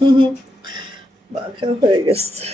হুম হুম, বাঁকা হয়ে গেছে।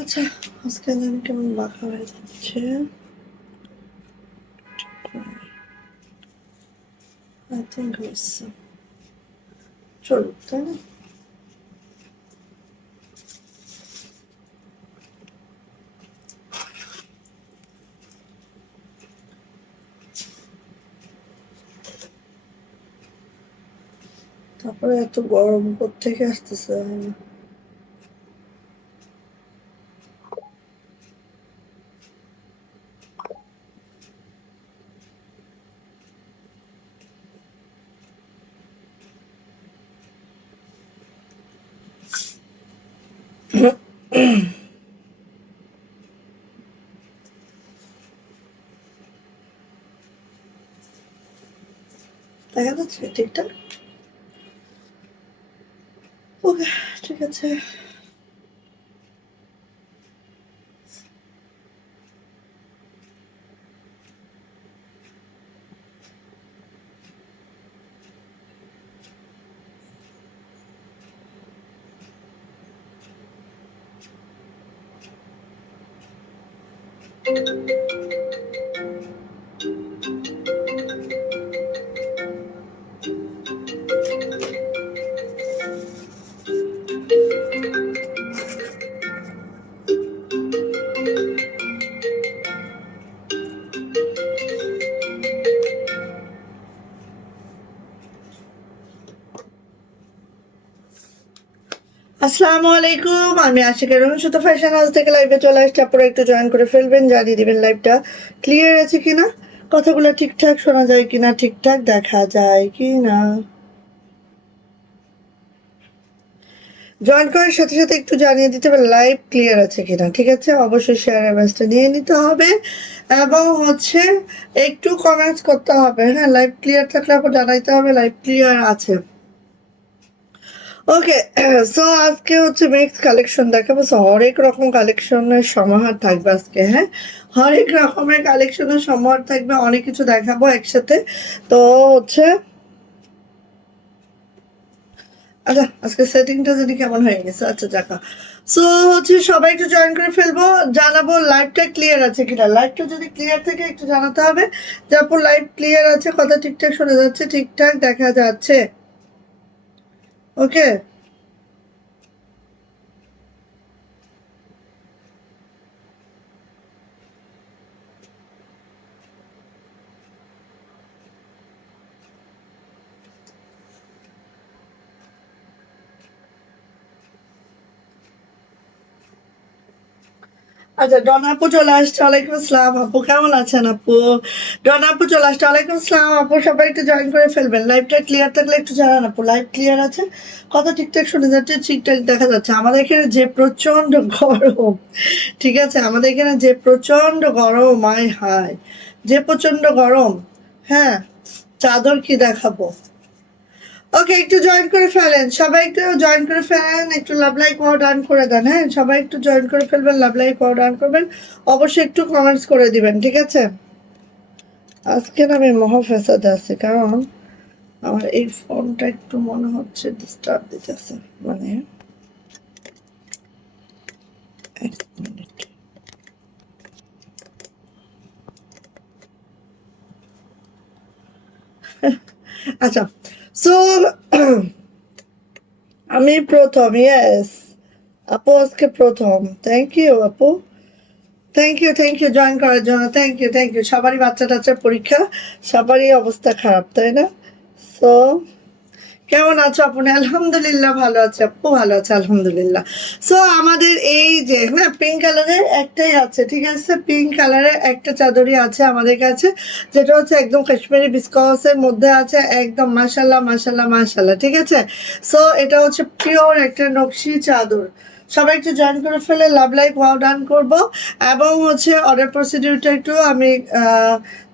আচ্ছা, আজকে জানি কেমন বাঁকা হয়ে যাচ্ছে। আই থিঙ্ক হয়েছে, চলুক তাই না? তারপরে এত গরম কোত্থেকে আসতেছে জানি না। দেখা যাচ্ছে ঠিকঠাক? ওকে, ঠিক আছে। আসসালামু আলাইকুম, আমি আশিকা রহমান সুতো ফ্যাশন হাউস থেকে লাইভে চলে আসছি। আপনারা একটু জয়েন করে ফেলবেন, জানিয়ে দিবেন লাইভটা ক্লিয়ার আছে কিনা, কথাগুলো ঠিকঠাক শোনা যায় কিনা, ঠিকঠাক দেখা যায় কিনা। জয়েন করার সাথে সাথে একটু জানিয়ে দিতে হবে লাইভ ক্লিয়ার আছে কিনা, ঠিক আছে? অবশ্যই শেয়ার অ্যাভাসটা নিয়ে নিতে হবে এবং হচ্ছে একটু কমেন্টস করতে হবে। হ্যাঁ, লাইভ ক্লিয়ার থাকলে আবার জানাইতে হবে লাইভ ক্লিয়ার আছে। ওকে, সো আজকে হচ্ছে মিক্স কালেকশন দেখাবো। সো হরেক রকম কালেকশনের সমাহার থাকবে আজকে। হ্যাঁ, হরেক রকমের কালেকশনের সমাহার থাকবে, অনেক কিছু দেখাবো একসাথে। তো হচ্ছে আচ্ছা, আজকে সেটিংটা যদি কেমন হয়ে গেছে। আচ্ছা দেখা, সো হচ্ছে সবাই একটু জয়েন করে ফেলবো, জানাবো লাইভটা ক্লিয়ার আছে কিনা। লাইভটা যদি ক্লিয়ার থাকে একটু জানাতে হবে যে আপু লাইভ ক্লিয়ার আছে, কথা ঠিকঠাক শোনা যাচ্ছে, ঠিকঠাক দেখা যাচ্ছে। ওকে, আচ্ছা ডনা আপু চলে আসছে, ওয়ালাইকুম আসসালাম আপু, কেমন আছেন আপু? ডনা আপু চলে আসছে, ওয়ালাইকুম আসসালাম আপু। সবাই একটু জয়েন করে ফেলবেন, লাইভটা ক্লিয়ার থাকলে একটু জানান আপু লাইভ ক্লিয়ার আছে, কথা ঠিকঠাক শুনে যাচ্ছে, ঠিকঠাক দেখা যাচ্ছে। আমাদের এখানে যে প্রচন্ড গরম, ঠিক আছে, আমাদের এখানে যে প্রচন্ড গরম, আয় হায়, যে প্রচন্ড গরম। হ্যাঁ, চাদর কি দেখাবো। ওকে, একটু জয়েন করে ফেলেন, সবাই একটু জয়েন করে ফেলেন, একটু লাভ লাইক ওয়াও ডান করে দেন। হ্যাঁ, সবাই একটু জয়েন করে ফেলবেন, লাভ লাইক ওয়াও ডান করবেন, অবশ্যই একটু কমেন্টস করে দিবেন, ঠিক আছে? আজকে না আমি মহা ফ্যাসাদে আছি, কারণ আমার এই ফোনটা একটু মনে হচ্ছে ডিস্টার্ব দিতেছে। মানে এক মিনিট। আচ্ছা, সো আমি প্রথম, ইয়েস আপু, আজকে প্রথম। থ্যাংক ইউ আপু, থ্যাংক ইউ জয়েন করার জন্য, থ্যাংক ইউ। সবারই বাচ্চা টাচ্চার পরীক্ষা, সবারই অবস্থা খারাপ, তাই না? সো কেমন আছো আপনি? আলহামদুলিল্লাহ ভালো আছে আপু, ভালো আছে আলহামদুলিল্লাহ। সো আমাদের এই যে হ্যাঁ পিঙ্ক কালারের একটাই আছে, ঠিক আছে, পিঙ্ক কালারের একটা চাদরই আছে আমাদের কাছে, যেটা হচ্ছে একদম কাশ্মীরি বিস্কসের মধ্যে আছে, একদম মাশাল্লাহ মাশাল্লাহ মাশাল্লাহ, ঠিক আছে। সো এটা হচ্ছে পিওর একটা নকশি চাদর। সবাই একটু জয়েন করে ফেলে লাভ লাইক ওয়াও ডান করবো। এবং হচ্ছে অর্ডার প্রসিডিউরটা একটু আমি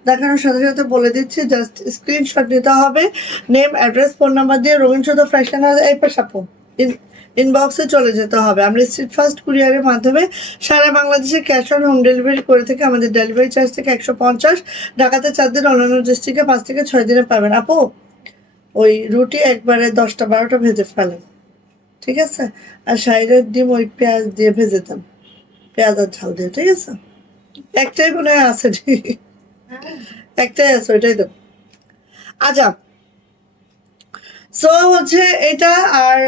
দেখানোর সাথে সাথে বলে দিচ্ছি, জাস্ট স্ক্রিনশট নিতে হবে, নেম অ্যাড্রেস ফোন নাম্বার দিয়ে রবীন্দ্র ফ্যাশন হাউস এই পেশাপো ইনবক্সে চলে যেতে হবে। আমরা স্ট্রিট ফাস্ট কুরিয়ারের মাধ্যমে সারা বাংলাদেশে ক্যাশ অন হোম ডেলিভারি করে থেকে আমাদের ডেলিভারি চার্জ থেকে 150, ঢাকাতে 4 দিন, অন্যান্য ডিস্ট্রিক্টে 5 থেকে 6 দিনে পাবেন। আপু ওই রুটি একবারে 10টা 12টা ভেজে ফেলেন, ঠিক আছে, আর সাইডের ডিম ওই পেঁয়াজ দিয়ে ভেজে দেন, পেঁয়াজ আর ঝাল দিয়ে, ঠিক আছে। একটাই মনে হয় আছে, ঠিক, একটাই আছে, ওইটাই দেব। আচ্ছা, সো হচ্ছে এটা। আর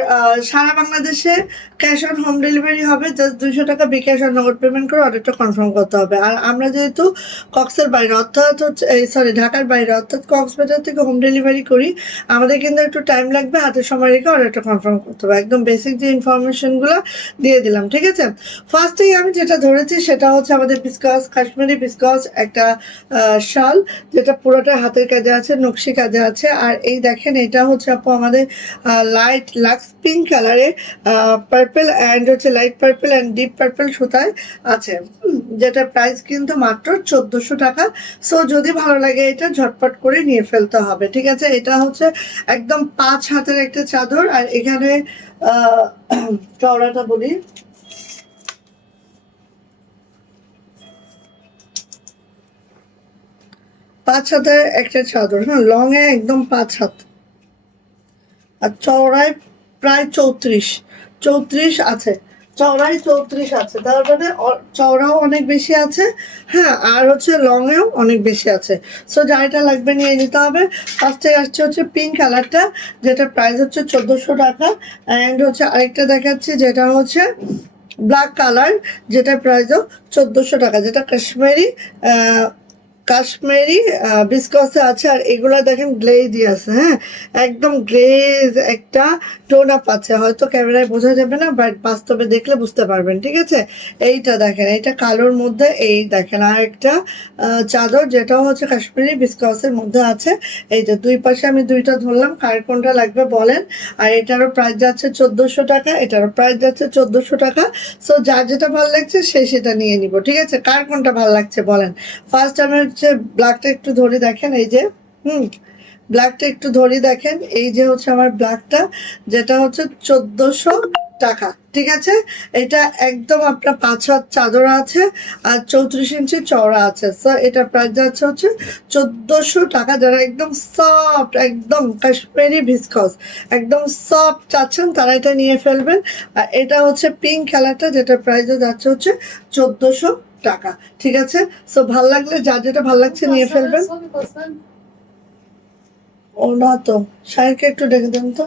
সারা বাংলাদেশে ক্যাশ অন হোম ডেলিভারি হবে, জাস্ট 200 টাকা বিকাশ আর নগদ পেমেন্ট করে অর্ডারটা কনফার্ম করতে হবে। আর আমরা যেহেতু কক্সের বাইরে অর্থাৎ হচ্ছে সরি ঢাকার বাইরে অর্থাৎ কক্সবাজার থেকে হোম ডেলিভারি করি, আমাদের কিন্তু একটু টাইম লাগবে, হাতে সময় রেখে অর্ডারটা কনফার্ম করতে হবে। একদম বেসিক যে ইনফরমেশনগুলো দিয়ে দিলাম, ঠিক আছে। ফার্স্টেই আমি যেটা ধরেছি সেটা হচ্ছে আমাদের বিস্কস, কাশ্মীরি বিস্কস একটা শাল, যেটা পুরোটা হাতের কাজে আছে, নকশি কাজে আছে। আর এই দেখেন এটা হচ্ছে আপু আমাদের লাইট লাক্স পিঙ্ক কালারে পার্পল অ্যান্ড হচ্ছে light purple and deep purple সুতায় আছে, যেটা প্রাইস কিন্তু মাত্র 1400 টাকা। সো যদি ভালো লাগে এটা ঝটপট করে নিয়ে ফেলতে হবে, ঠিক আছে। এটা হচ্ছে একদম 5 হাতের একটা চাদর। আর এখানে চওড়াটা বলি, 5 হাতের একটা চাদর, হ্যাঁ, লং এ একদম 5 হাত, আর চওড়ায় প্রায় 34 আছে, চওড়ায় 34 আছে, তার মানে চওড়াও অনেক বেশি আছে, হ্যাঁ, আর হচ্ছে লং এও অনেক বেশি আছে। সো যাইটা লাগবে নিয়ে নিতে হবে। ফার্স্টে আসছে হচ্ছে পিঙ্ক কালারটা, যেটা প্রাইস হচ্ছে 1400 টাকা। অ্যান্ড হচ্ছে আরেকটা দেখাচ্ছি যেটা হচ্ছে ব্ল্যাক কালার, যেটা প্রাইসও 1400 টাকা, যেটা কাশ্মীরি কাশ্মীরি বিস্কসে আছে। আর এগুলো দেখেন গ্লেজি আছে, হ্যাঁ, একদম গ্লেজ একটা টোন আপ আছে, হয়তো ক্যামেরায় বোঝা যাবে না, বাট বাস্তবে দেখলে বুঝতে পারবেন, ঠিক আছে। এইটা দেখেন, এইটা কালোর মধ্যে, এই দেখেন আর একটা চাদর, যেটাও হচ্ছে কাশ্মীরি বিস্কসের মধ্যে আছে। এই যে দুই পাশে আমি দুইটা ধরলাম, কার কোনটা লাগবে বলেন। আর এটারও প্রাইস যাচ্ছে 1400 টাকা, এটারও প্রাইস যাচ্ছে 1400 টাকা। সো যার যেটা ভালো লাগছে সে সেটা নিয়ে নিব, ঠিক আছে। কার কোনটা ভালো লাগছে বলেন। ফার্স্ট আমি হচ্ছে ব্ল্যাকটা একটু ধরে দেখেন, এই যে ব্ল্যাকটা একটু ধরে দেখেন, এই যে হচ্ছে আমার ব্ল্যাকটা, যেটা হচ্ছে 1400 টাকা, ঠিক আছে। এটা একদম আপনার 5 হাত চাদর আছে, আর 34 ইঞ্চি চওড়া আছে। সো এটা প্রাইস যাচ্ছে হচ্ছে 1400 টাকা। যারা একদম সফট, একদম কাশ্মীরি ভিসকস, একদম সফট চাচ্ছেন, তারা এটা নিয়ে ফেলবেন। আর এটা হচ্ছে পিঙ্ক কালারটা, যেটা প্রাইসে যাচ্ছে হচ্ছে 1400 টাকা, ঠিক আছে। সো ভাল লাগলে, যার যেটা ভাল লাগছে নিয়ে ফেলবেন। ও না তো, শাহিরকে একটু ডেকে দেন তো,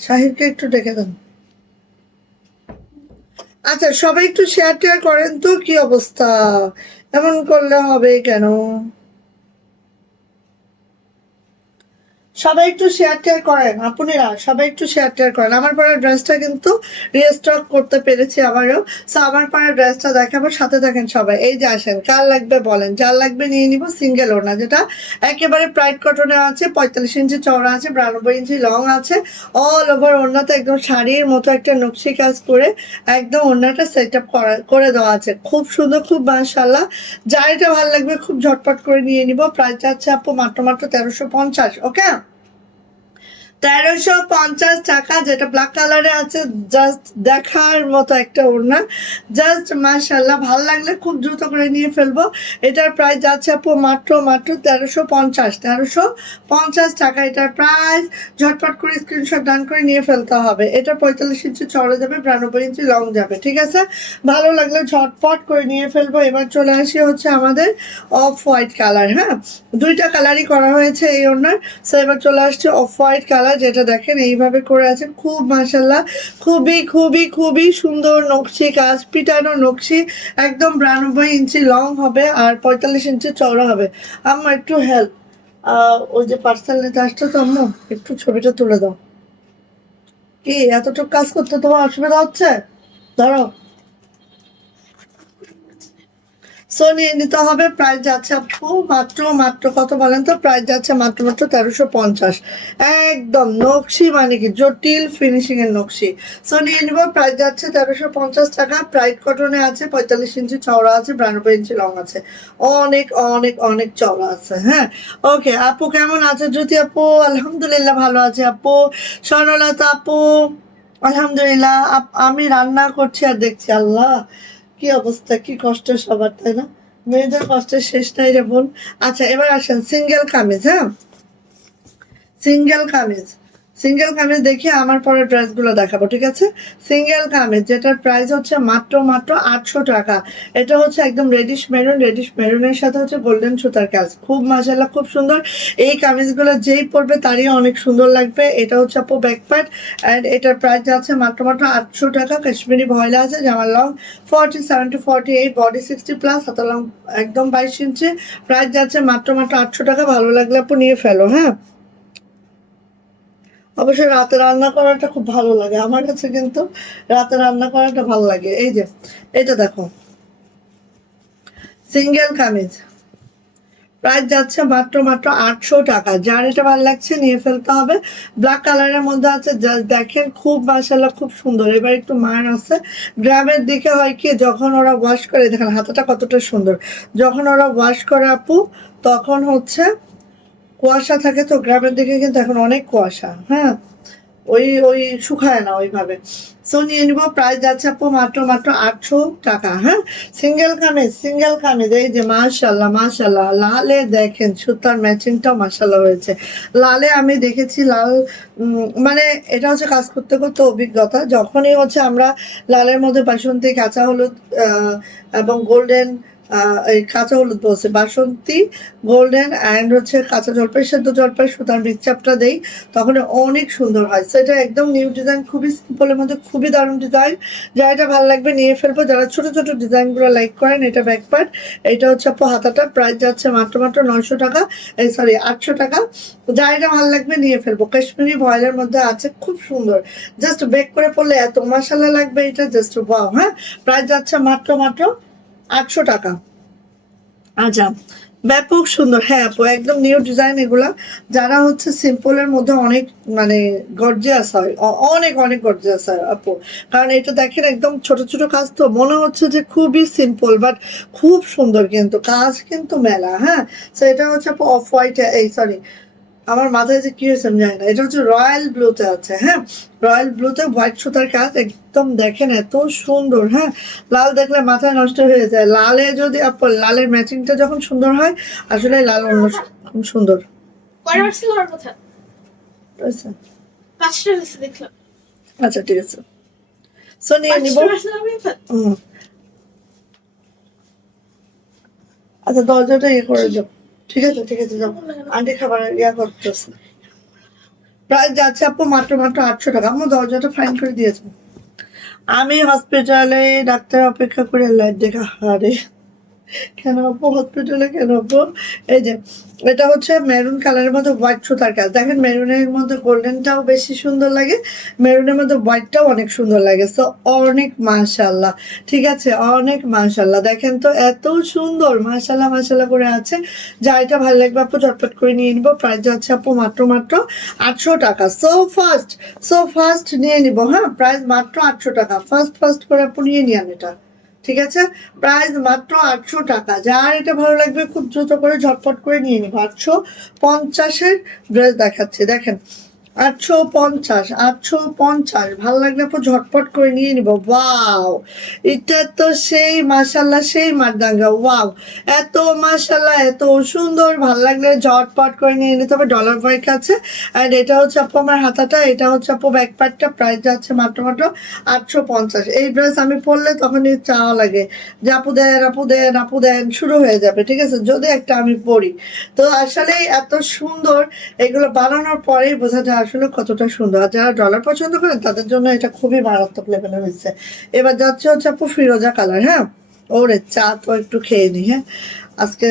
শাহিরকে একটু ডেকে দেন। আচ্ছা, সবাই একটু শেয়ার টেয়ার করেন তো, কি অবস্থা, এমন করলে হবে কেন? সবাই একটু শেয়ার টেয়ার করেন, আপুনিরা সবাই একটু শেয়ার টেয়ার করেন। আমার পরের ড্রেসটা কিন্তু রিস্টক করতে পেরেছি আবারও। সো আমার পরের ড্রেসটা দেখাবো, সাথে থাকেন সবাই। এই যে আসেন, কার লাগবে বলেন, যার লাগবে নিয়ে নিব। সিঙ্গেল ওড়না, যেটা একেবারে প্রাইড কটনে আছে, 45 ইঞ্চি চওড়া আছে, 92 ইঞ্চি লং আছে, অল ওভার ওড়নাতে একদম শাড়ির মতো একটা নকশি কাজ করে একদম ওড়নাটা সেট আপ করে দেওয়া আছে, খুব সুন্দর, খুব মাশাআল্লাহ। যার এটা ভালো লাগবে খুব ঝটপট করে নিয়ে নিব। প্রাইস যাচ্ছে আপু মাত্র 1350, ওকে, 1350 টাকা, যেটা ব্ল্যাক কালারে আছে। জাস্ট দেখার মতো একটা ওড়না, জাস্ট মাশাল্লাহ, ভালো লাগলে খুব দ্রুত করে নিয়ে ফেলবো। এটার প্রাইস যাচ্ছে আপু মাত্র 1350 টাকা। এটার প্রাইস ঝটপট করে স্ক্রিনশট ডান করে নিয়ে ফেলতে হবে। এটা 45 ইঞ্চি চড়া যাবে, 92 ইঞ্চি লং যাবে, ঠিক আছে। ভালো লাগলে ঝটপট করে নিয়ে ফেলবো। এবার চলে আসি হচ্ছে আমাদের অফ হোয়াইট কালার, হ্যাঁ, দুইটা কালারই করা হয়েছে এই ওড়নার। সো এবার চলে আসছে অফ হোয়াইট কালার, যেটা দেখেন এইভাবে করে আছে, খুব মাশাল্লাহ, খুবই খুবই খুবই সুন্দর নকশি কাজ, পিটানো নকশি, একদম 92 ইঞ্চি লং হবে আর 45 ইঞ্চি চওড়া হবে। আমার একটু হেল্প, ওই যে পার্সেল নিতে আসছো তো আম্মু, একটু ছবিটা তুলে দাও। কি এতটুকু কাজ করতে তোমার অসুবিধা হচ্ছে? ধরো। সো নিয়ে নিতে হবে। প্রাইস যাচ্ছে আপু মাত্র মাত্র কত বলেন তো? প্রাইস যাচ্ছে মাত্র মাত্র 1350। একদম নকশি, মানে কি জটিল ফিনিশিং এর নকশি। সো নিয়ে নিবো। প্রাইস যাচ্ছে 1350 টাকা। প্রাইড কটনে আছে, 45 ইঞ্চি চওড়া আছে, 92 ইঞ্চি লং আছে। অনেক অনেক অনেক চওড়া আছে। হ্যাঁ, ওকে আপু কেমন আছে জ্যোতি আপু? আলহামদুলিল্লাহ ভালো আছে আপু। স্বর্ণলতা আপু আলহামদুলিল্লাহ। আমি রান্না করছি আর দেখছি, আল্লাহ কি অবস্থা, কি কষ্ট সবার, তাই না? মেয়েদের কষ্টের শেষ নাই রে বোন। আচ্ছা এবার আসেন সিঙ্গেল কামিজ। হ্যাঁ, সিঙ্গেল কামিজ। সিঙ্গেল কামিজ দেখিয়ে আমার পরে ড্রেসগুলো দেখাবো, ঠিক আছে? সিঙ্গেল কামিজ যেটার প্রাইস হচ্ছে মাত্র মাত্র 800 টাকা। এটা হচ্ছে একদম রেডিশ মেরুন, রেডিশ মেরুনের সাথে হচ্ছে গোল্ডেন সুতার কাজ। খুব মাশাআল্লাহ, খুব সুন্দর। এই কামিজগুলো যেই পরবে তারই অনেক সুন্দর লাগবে। এটা হচ্ছে আপু ব্যাক পার্ট, অ্যান্ড এটার প্রাইস আছে মাত্র মাত্র 800 টাকা। কাশ্মীরি ভয়লা আছে, জামার লং 47 to 48, বডি 60+, হাতা লং একদম 22 ইঞ্চি। প্রাইস যাচ্ছে মাত্র মাত্র 800 টাকা। ভালো লাগলে আপু নিয়ে ফেলো। হ্যাঁ, অবশ্যই রাতে রান্না করাটা খুব ভালো লাগে আমার কাছে, কিন্তু রাতে রান্না করাটা ভালো লাগে। এই যে এটা দেখো, সিঙ্গেল কামিজ, প্রাইস যাচ্ছে মাত্র মাত্র 800 টাকা। যার এটা ভালো লাগছে নিয়ে ফেলতে হবে। ব্ল্যাক কালারের মধ্যে আছে, দেখেন খুব মাশাআল্লাহ, খুব সুন্দর। এবার একটু মায়ের আছে, গ্রামের দিকে হয় কি, যখন ওরা ওয়াশ করে, দেখেন হাতাটা কতটা সুন্দর, যখন ওরা ওয়াশ করে আপু তখন হচ্ছে কুয়াশা থাকে, তো গ্রামের দিকে কিন্তু এখন অনেক কুয়াশা। হ্যাঁ, ওই ওই শুকায় না ওইভাবে। সো নিয়ে নিবো। প্রাইস যাচ্ছে আপু মাত্র মাত্র 800 টাকা। হ্যাঁ, সিঙ্গেল কামিজ, সিঙ্গেল কামিজ। এই যে মাশাল্লাহ মাশাল্লাহ, লালে দেখেন সুতার ম্যাচিংটাও মাশাল্লাহ হয়েছে। লালে আমি দেখেছি লাল, মানে এটা হচ্ছে কাজ করতে করতে অভিজ্ঞতা। যখনই হচ্ছে আমরা লালের মধ্যে বাসন্তী, কাঁচা হলুদ এবং গোল্ডেন, এই কাঁচা হলুদ বলছে, বাসন্তী, গোল্ডেন অ্যান্ড হচ্ছে কাঁচা জলপাই, সেদ্ধ জলপাই সুতার মিক্সচারটা দেই, তখন অনেক সুন্দর হয়। সেটা একদম নিউ ডিজাইন, খুবই সিম্পলের মধ্যে খুবই দারুণ ডিজাইন। যার এটা ভালো লাগবে নিয়ে ফেলবো। যারা ছোট ছোট ডিজাইনগুলো লাইক করেন, এটা ব্যাক পার্ট, এটা হচ্ছে আপু হাতাটা। প্রাইস যাচ্ছে মাত্র মাত্র 900 টাকা, এই সরি 800 টাকা। যার এটা ভালো লাগবে নিয়ে ফেলবো। কাশ্মীরি ভয়েলের মধ্যে আছে, খুব সুন্দর। জাস্ট বেক করে পড়লে এত মশালা লাগবে, এটা জাস্ট ওয়াও। হ্যাঁ, প্রাইস যাচ্ছে মাত্র মাত্র 800 টাকা। আচ্ছা, ব্যাপক সুন্দর। হ্যাঁ আপু, একদম নিউ ডিজাইন এগুলা। যারা হচ্ছে সিম্পলের মধ্যে অনেক মানে গর্জিয়াস হয়, অনেক অনেক গর্জিয়াস হয় আপু। কারণ এটা দেখেন একদম ছোট ছোট কাজ, তো মনে হচ্ছে যে খুবই সিম্পল, বাট খুব সুন্দর, কিন্তু কাজ কিন্তু মেলা। হ্যাঁ, তো এটা হচ্ছে আপু অফ হোয়াইট, এই সরি, আমার মাথায় যে কি হয়েছে আমি জানি না, এটা হচ্ছে রয়্যাল ব্লুতে আছে। হ্যাঁ, রয়্যাল ব্লুতে হোয়াইট সুতার কাজ, একদম দেখেন এত সুন্দর। হ্যাঁ, লাল দেখলে মাথায় নষ্ট হয়ে যায়। লালে যদি লালের ম্যাচিংটা যখন সুন্দর হয়, আসলে লাল অন্য খুব সুন্দর। বুঝছেন? আচ্ছা ঠিক আছে, সো নিয়ে নিব। আচ্ছা দরজাটা ইয়ে করে দাও। ঠিক আছে ঠিক আছে, যাও, আন্টি খাবার ইয়া করতেছে। প্রাইস যাচ্ছে আপু মাত্র মাত্র 800 টাকা। আমার দরজাটা ফাইন করে দিয়েছে। আমি হসপিটালে ডাক্তার অপেক্ষা করে লাইট দেখা, হারে কেন আপু হসপিটালে কেন আপু? এই যে এটা হচ্ছে মেরুন কালারের মধ্যে হোয়াইট সুতার কাজ। দেখেন মেরুনের মধ্যে গোল্ডেনটাও বেশি সুন্দর লাগে, মেরুনের মধ্যে হোয়াইটটাও অনেক সুন্দর লাগে। সো অনেক মাশাল্লাহ, ঠিক আছে, অনেক মাশাল্লাহ। দেখেন তো এত সুন্দর, মাশাল্লাহ মাশাল্লাহ করে আছে। যা এটা ভালো লাগবে আপু ঝটপট করে নিয়ে নিবো। প্রাইস যাচ্ছে আপু মাত্র মাত্র 800 টাকা। সো ফার্স্ট নিয়ে নিবো। হ্যাঁ, প্রাইস মাত্র 800 টাকা। ফার্স্ট ফার্স্ট করে আপু নিয়ে নিন এটা, ঠিক আছে? প্রাইস মাত্র 800 টাকা। যার এটা ভালো লাগবে খুব দ্রুত করে ঝটপট করে নিয়ে নিবো। 850-এর ড্রেস দেখাচ্ছে, দেখেন 850, 850। ভালো লাগলে আপু ঝটপট করে নিয়ে নিবো। ওয়াও, এটা তো সেই মাশাল্লাহ, সেই মারদাঙ্গা। ওয়াও, এত মাশাল্লাহ, এত সুন্দর। ভালো লাগলে ঝটপট করে নিয়ে নিতে হবে। ডলার ওয়ার্ক আছে, অ্যান্ড এটা হচ্ছে আপু আমার হাতাটা, এটা হচ্ছে আপু ব্যাক পার্টটা। প্রাইস যাচ্ছে মাত্র মাত্র 850। এই ড্রেস আমি পরলে তখনই চাওয়া লাগে যে আপু দেন আপু দেন আপু দেন, শুরু হয়ে যাবে, ঠিক আছে, যদি একটা আমি পরি। তো আসলে এত সুন্দর, এগুলো বানানোর পরেই বোঝা যায় আসলে কতটা সুন্দর। আর যারা ডলার পছন্দ করেন তাদের জন্য এটা খুবই মারাত্মক লেভেলে হয়েছে। এবার যাচ্ছে হচ্ছে আপু ফিরোজা কালার। হ্যাঁ, ওরে চা তো একটু খেয়ে নি। হ্যাঁ, আজকে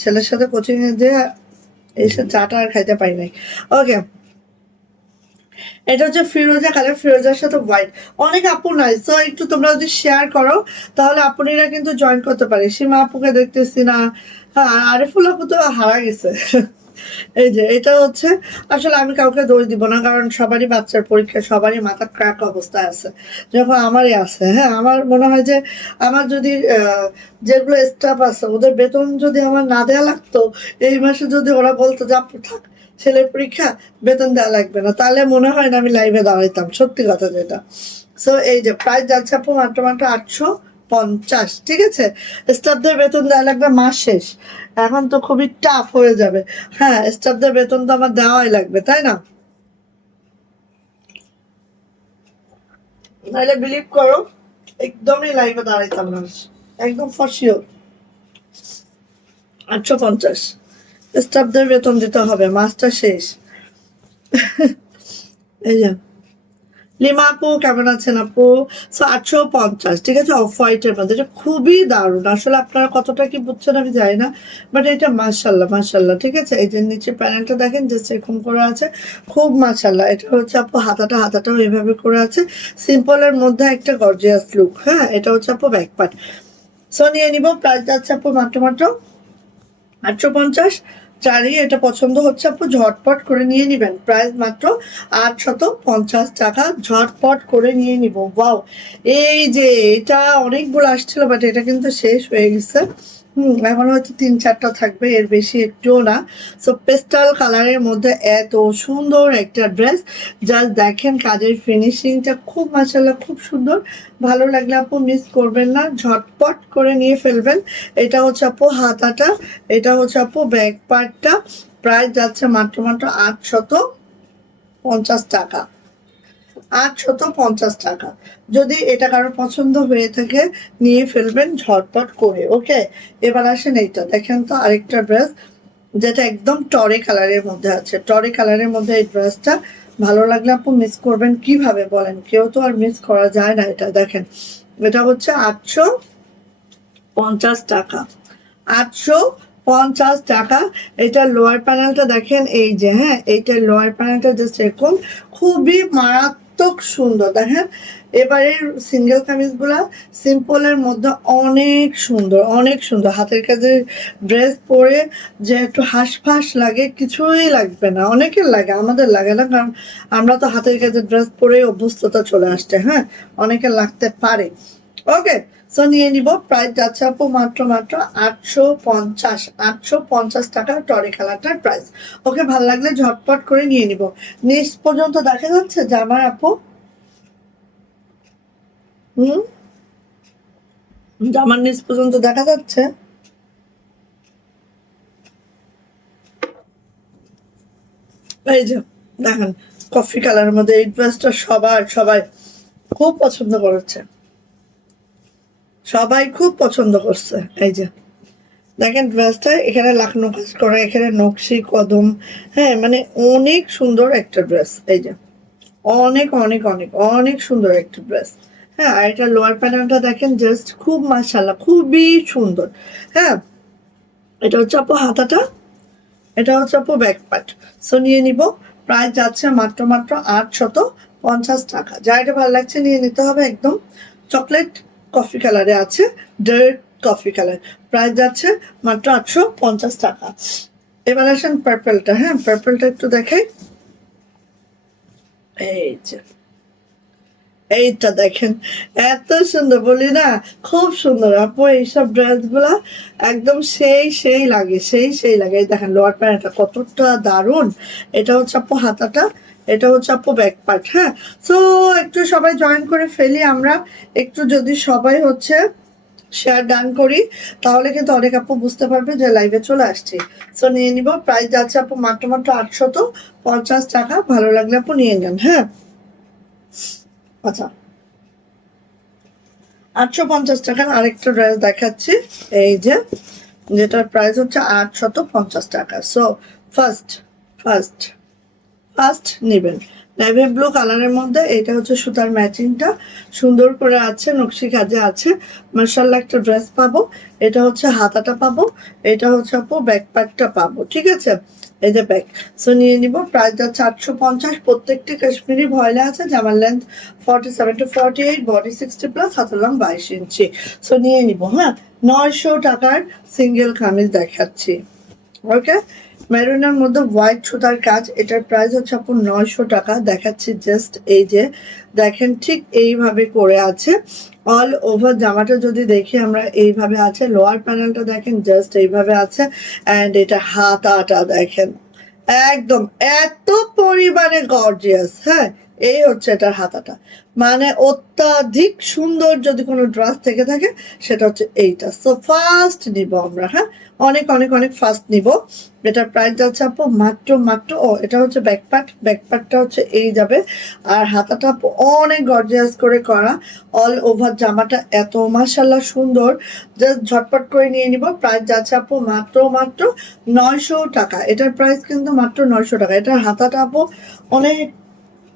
ছেলের সাথে কোচিং এ যে এসে চাটা আর খাইতে পাই নাই। ওকে, এটা হচ্ছে ফিরোজা কালার, ফিরোজার সাথে হোয়াইট। অনেক আপু নাই, তো একটু তোমরা যদি শেয়ার করো তাহলে আপুনিরা কিন্তু জয়েন করতে পারে। সীমা আপুকে দেখতেছি না, হ্যাঁ আরিফুল আপু তো হারা গেছে। এই যে এটা হচ্ছে, আসলে আমি কাউকে দোষ দিব না, কারণ সবারই বাচ্চার পরীক্ষা, সবারই মাথা ক্র্যাক অবস্থায় আছে, যখন আমারই আছে। হ্যাঁ, আমার মনে হয় যে আমার যদি যেগুলো স্টাফ আছে ওদের বেতন যদি আমার না দেওয়া লাগতো, এই মাসে যদি ওরা বলতো যে আপু থাক ছেলের পরীক্ষা, বেতন দেওয়া লাগবে না, তাহলে মনে হয় না আমি লাইভে দাঁড়াইতাম, সত্যি কথা যেটা। সো এই যে প্রাইস যাচ্ছে আপু মাত্র মাত্র 850। ঠিক আছে, স্টাফদের বেতন দেওয়া লাগবে মাস শেষ, এখন তো খুবই টাফ হয়ে যাবে। হ্যাঁ, স্টাফদের বেতন তো আমার দেওয়াই লাগবে, তাই না? নাহলে বিলিভ করো একদমই লাইভে দাঁড়াইতাম না, একদম ফর শিওর। 850 স্টাফদের বেতন দিতে হবে, মাসটা শেষ। এই যে লিমা আপু কেমন আছেন আপু? 850, ঠিক আছে, অফ হোয়াইটের মধ্যে। এটা খুবই দারুণ, আসলে আপনারা কতটা কি বুঝছেন আমি জানি না, বাট এটা মাশাল্লাহ মাশাল্লাহ। ঠিক আছে, এই যে নিচে প্যানেলটা দেখেন জাস্ট এরকম করে আছে, খুব মাশাল্লাহ। এটা হচ্ছে আপু হাতাটাও এইভাবে করে আছে, সিম্পলের মধ্যে একটা গর্জিয়াস লুক। হ্যাঁ, এটা হচ্ছে আপু ব্যাক পার্ট। সো নিয়ে নিব, প্রাইস যাচ্ছে আপু মাত্র মাত্র 850। চারি এটা পছন্দ হচ্ছে আপু ঝটপট করে নিয়ে নিবেন, প্রাইস মাত্র 850 টাকা, ঝটপট করে নিয়ে নিব। ওয়াও, এই যে এটা অনেকগুলো আসছিল, বাট এটা কিন্তু শেষ হয়ে গেছে। এখন হয়তো 3-4টা থাকবে, এর বেশি একটুও না। সো পেস্টাল কালারের মধ্যে এত সুন্দর একটা ড্রেস, জাস্ট দেখেন কাজের ফিনিশিংটা খুব মাশাআল্লাহ, খুব সুন্দর। ভালো লাগলে আপু মিস করবেন না, ঝটপট করে নিয়ে ফেলবেন। এটা হচ্ছে আপু হাতাটা, এটা হচ্ছে আপু ব্যাক পার্টটা। প্রাইস যাচ্ছে মাত্র মাত্র 850 টাকা, 850 টাকা। যদি এটা কারো পছন্দ হয়ে থাকে নিয়ে ফেলবেন ঝটপট করে। ওকে, এবার আসেন এইটা দেখেন তো, আরেকটা ড্রেস যেটা একদম টরে কালারের মধ্যে আছে, টরে কালারের মধ্যে এই ড্রেসটা ভালো লাগলে আপু মিস করবেন কিভাবে বলেন? কেউ তো আর মিস করা যায় না। এটা দেখেন, এটা হচ্ছে 850 টাকা, 850 টাকা। এটা লোয়ার প্যানেলটা দেখেন, এই যে হ্যাঁ, এইটার লোয়ার প্যানেলটা জাস্ট এরকম, খুবই মারাত্মক সুন্দর। দেখেন এবারের সিঙ্গেল কামিজগুলা সিম্পলের মধ্যে অনেক সুন্দর, অনেক সুন্দর। হাতের কাজের ড্রেস পরে যে একটু হাঁসফাঁস লাগে, কিছুই লাগবে না। অনেকের লাগে, আমাদের লাগে না, কারণ আমরা তো হাতের কাজের ড্রেস পরে অভ্যস্ততা চলে আসছে। হ্যাঁ, অনেকের লাগতে পারে। ওকে, সো নিয়ে নিব, প্রাইস যাচ্ছে আপু মাত্র মাত্র 850, 850 টাকা টরি কালারটার প্রাইস। ওকে, ভালো লাগলে ঝটপট করে নিয়ে নিব। নিচ পর্যন্ত দেখা যাচ্ছে যে আমার আপু, জামার নিচ পর্যন্ত দেখা যাচ্ছে। এই যে দেখেন কফি কালারের মধ্যে এই ড্রেসটা সবাই খুব পছন্দ করেছে, সবাই খুব পছন্দ করছে। এই যে দেখেন ড্রেসটা, এখানে লাখনো কাজ করা, এখানে নকশি কদম। হ্যাঁ, মানে অনেক সুন্দর একটা ড্রেস। এই যে অনেক অনেক অনেক অনেক সুন্দর একটা ড্রেস। হ্যাঁ, আর এটা লোয়ার প্যানেলটা দেখেন জাস্ট খুব মাশাআল্লাহ, খুবই সুন্দর। হ্যাঁ, এটা হচ্ছে আপু হাতাটা, এটা হচ্ছে আপু ব্যাক পার্ট। সো নিয়ে নিব, প্রাইস যাচ্ছে মাত্র মাত্র 850 টাকা। যা এটা ভালো লাগছে নিয়ে নিতে হবে। একদম চকলেট কফি কালারে আছে, ডার্ক কফি কালার। প্রাইস যাচ্ছে মাত্র 850 টাকা। এবার আসেন পার্পলটা। হ্যাঁ, পার্পলটা একটু দেখাই। এই যে এইটা দেখেন, এত সুন্দর বলি না, খুব সুন্দর আপু। এইসব ড্রেস গুলা একদম সেই লাগে, সেই লাগে। এই দেখেন লোয়ার প্যান্টটা কতটা দারুণ। এটা হচ্ছে আপু হাতাটা, এটা হচ্ছে আপু ব্যাক পার্ট। হ্যাঁ, সো একটু সবাই জয়েন করে ফেলি আমরা, একটু যদি সবাই হচ্ছে শেয়ার ডান করি, তাহলে কিন্তু অনেক আপু বুঝতে পারবে যে লাইভে চলে আসছি। সো নিয়ে নিব, প্রাইস যাচ্ছে আপু মাত্র মাত্র 850 টাকা। ভালো লাগলে আপু নিয়ে নেন। হ্যাঁ, আচ্ছা, 850 টাকার আরেকটা ড্রেস দেখাচ্ছি। এই যে যেটার প্রাইস হচ্ছে 850 টাকা। সো ফার্স্ট ফার্স্ট ফার্স্ট নেবেন, নেভি ব্লু কালারের মধ্যে। এটা হচ্ছে সুতার ম্যাচিংটা সুন্দর করে আছে, নকশি কাজে আছে। মাশাআল্লাহ একটা ড্রেস পাবো। এটা হচ্ছে হাতাটা পাবো, এটা হচ্ছে আপু ব্যাক পার্টটা পাবো। ঠিক আছে, এই যে ব্যাক। সো নিয়ে নিব, প্রাইস যাচ্ছে 850। প্রত্যেকটি কাশ্মীরি ভয়লা আছে। জামার লেন্থ 47 to 48, বডি 60+, হাতের লং 22 ইঞ্চি। সো নিয়ে নিব। হ্যাঁ, 900 টাকার সিঙ্গেল কামিজ দেখাচ্ছি। ওকে, মেরুনের মধ্যে হোয়াইট সুতার কাজ। এটার প্রাইস হচ্ছে আপু 900 টাকা দেখাচ্ছি। জাস্ট এই যে দেখেন, ঠিক এইভাবে করে আছে। অল ওভার জামাটা যদি দেখি আমরা, এইভাবে আছে। লোয়ার প্যানেলটা দেখেন, জাস্ট এইভাবে আছে। অ্যান্ড এটা হাতাটা দেখেন, একদম এত পরিমাণে গর্জিয়াস। হ্যাঁ, এই হচ্ছে এটার হাতাটা, মানে অত্যাধিক সুন্দর। যদি কোনো ড্রেস থেকে থাকে সেটা হচ্ছে এইটা। সো ফার্স্ট নিব আমরা। হ্যাঁ, অনেক অনেক অনেক ফার্স্ট নিব। এটার প্রাইস যাচ্ছে আপু মাত্র মাত্র, ও এটা হচ্ছে ব্যাক পার্ট। ব্যাক পার্টটা হচ্ছে এই যাবে। আর হাতাটা আপু অনেক গর্জিয়াস করে করা। অল ওভার জামাটা এত মাশাআল্লাহ সুন্দর। জাস্ট ঝটপট করে নিয়ে নিব। প্রাইস যাচ্ছে আপু মাত্র মাত্র 900 টাকা। এটার প্রাইস কিন্তু মাত্র 900 টাকা। এটার হাতাটা আপু অনেক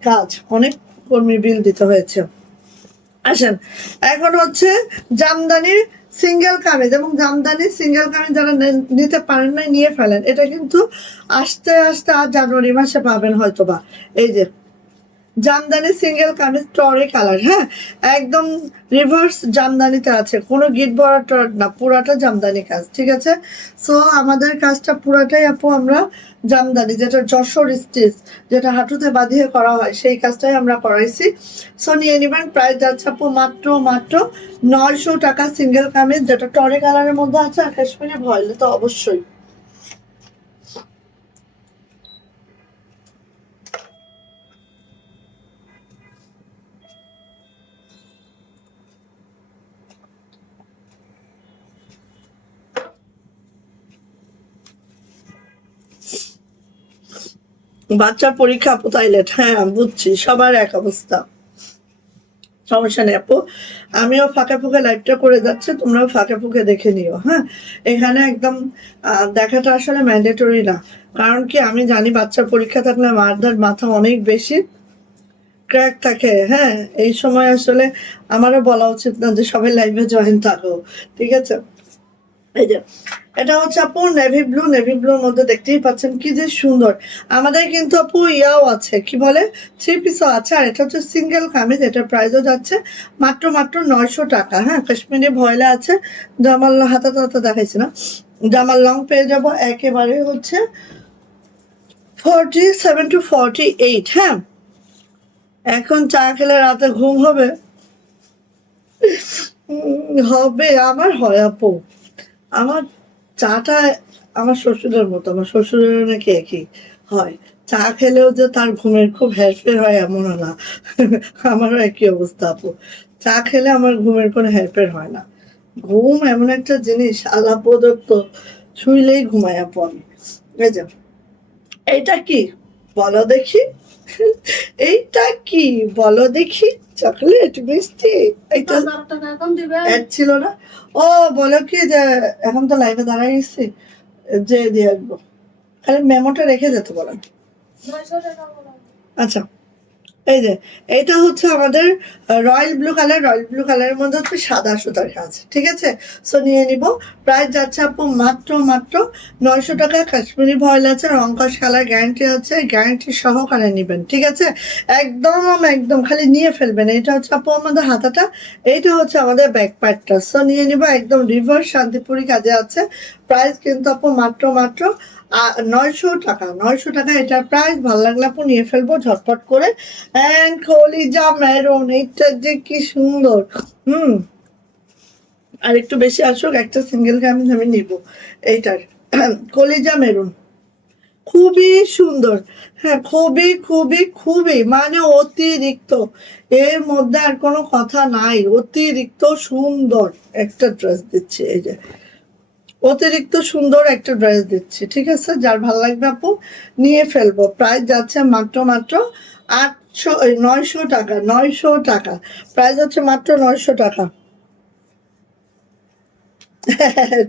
কাজ, অনেক কর্মী বিল দিতে হয়েছে। আসেন, এখন হচ্ছে জামদানির সিঙ্গেল কামিজ। এবং জামদানির সিঙ্গেল কামিজ যারা নিতে পারেন নাই, নিয়ে ফেলেন। এটা কিন্তু আস্তে আস্তে আর জানুয়ারি মাসে পাবেন হয়তোবা। এই যে জামদানি সিঙ্গেল কামিজ, টরে কালার। হ্যাঁ, একদম রিভার্স জামদানিতে আছে, কোনো গিট ভরা টর না, পুরাটা জামদানি কাজ। ঠিক আছে, সো আমাদের কাজটা পুরাটাই আপু আমরা জামদানি, যেটা যশোর স্টিচ, যেটা হাঁটুতে বাঁধিয়ে করা হয়, সেই কাজটাই আমরা করাইছি। সো নিয়ে নেবেন। প্রাইস যাচ্ছে আপু মাত্র মাত্র 900 টাকা সিঙ্গেল কামিজ, যেটা টরে কালারের মধ্যে আছে। আর কাশ্মীরি ভয়েলে তো অবশ্যই। বাচ্চার পরীক্ষা আপু, তাইলেট। হ্যাঁ বুঝছি, সবার এক অবস্থা। সমস্যা নেই আপু, আমিও ফাঁকে ফুঁকে লাইভটা করে যাচ্ছে, তোমরাও ফাঁকে ফুঁকে দেখে নিও। হ্যাঁ, এখানে একদম দেখাটা আসলে ম্যান্ডেটরি না। কারণ কি, আমি জানি বাচ্চার পরীক্ষা থাকলে মারদার মাথা অনেক বেশি ক্র্যাক থাকে। হ্যাঁ, এই সময় আসলে আমারও বলা উচিত না যে সবাই লাইভে জয়েন থাকো। ঠিক আছে, এই যে এটা হচ্ছে আপু নেভি ব্লু। নেভি ব্লুর মধ্যে দেখতেই পাচ্ছেন কি যে সুন্দর। আমাদের কিন্তু আপু ইয়াও আছে, কি বলে, 3 পিসও আছে। আর এটা হচ্ছে সিঙ্গেল কামিজ। এটার প্রাইসও যাচ্ছে মাত্র মাত্র 900 টাকা। হ্যাঁ, কাশ্মীরি ভয়লা আছে। জামাল হাতা টাতা দেখাইছি না, জামাল লং পেয়ে যাবো একেবারে হচ্ছে 47 to 48। হ্যাঁ, এখন চা খেলে রাতে ঘুম হবে। হবে, আমার হয় আপু। আমার চাটা আমার শ্বশুরের মতো, আমার শ্বশুরের নাকি একই হয়। চা খেলেও যে তার ঘুমের খুব হেরফের হয় এমনও না। আমারও একই অবস্থা আপু, চা খেলে আমার ঘুমের কোনো হেরফের হয় না। ঘুম এমন একটা জিনিস, আল্লাহ প্রদত্ত, শুইলেই ঘুমাই আপু আমি। এই যে এইটা কি বলো দেখি, এইটা কি বলো দেখি, চকলেট মিষ্টি, এইটা অ্যাড ছিল না। ও বলো কি যে এখন তো লাইভে দাঁড়াই গেছি, যে দিয়ে আসবো, খালি মেমোটা রেখে যেতে বলেন। আচ্ছা, এই যে এটা হচ্ছে আমাদের royal blue colour. Royal blue কালারের মধ্যে হচ্ছে সাদা সুতার কাজ। ঠিক আছে, সো নিয়ে নিব। প্রাইস যাচ্ছে আপু মাত্র মাত্র 900 টাকা। কাশ্মীরি ভয়েল আছে, রংকশ কালার গ্যারান্টি আছে, গ্যারান্টি সহকারে নেবেন। ঠিক আছে, একদম একদম খালি নিয়ে ফেলবেন। এটা হচ্ছে আপু আমাদের হাতাটা, এইটা হচ্ছে আমাদের ব্যাক পার্টটা। সো নিয়ে নিব, একদম রিভার্স শান্তিপুরি কাজে আছে। প্রাইস কিন্তু আপু মাত্র মাত্র 900 টাকা। 900 টাকা এটার প্রাইস। ভালো লাগলে আপু নিয়ে ফেলবো ঝটপট করে। অ্যান্ড কলিজা মেরুন, এইটা যে কি সুন্দর। হুম, আর একটু বেশি আসুক, একটা সিঙ্গেল কামিজ আমি নিব এইটার। কলিজা মেরুন, খুবই সুন্দর। হ্যাঁ, খুবই খুবই খুবই, মানে অতিরিক্ত, এর মধ্যে আর কোনো কথা নাই। অতিরিক্ত সুন্দর একটা ড্রেস দিচ্ছি, এই যে অতিরিক্ত সুন্দর একটা ড্রেস দিচ্ছি। ঠিক আছে, যার ভালো লাগবে আপু নিয়ে ফেলবো। প্রাইস যাচ্ছে মাত্র মাত্র 900 টাকা। 900 টাকা প্রাইস হচ্ছে, মাত্র 900 টাকা।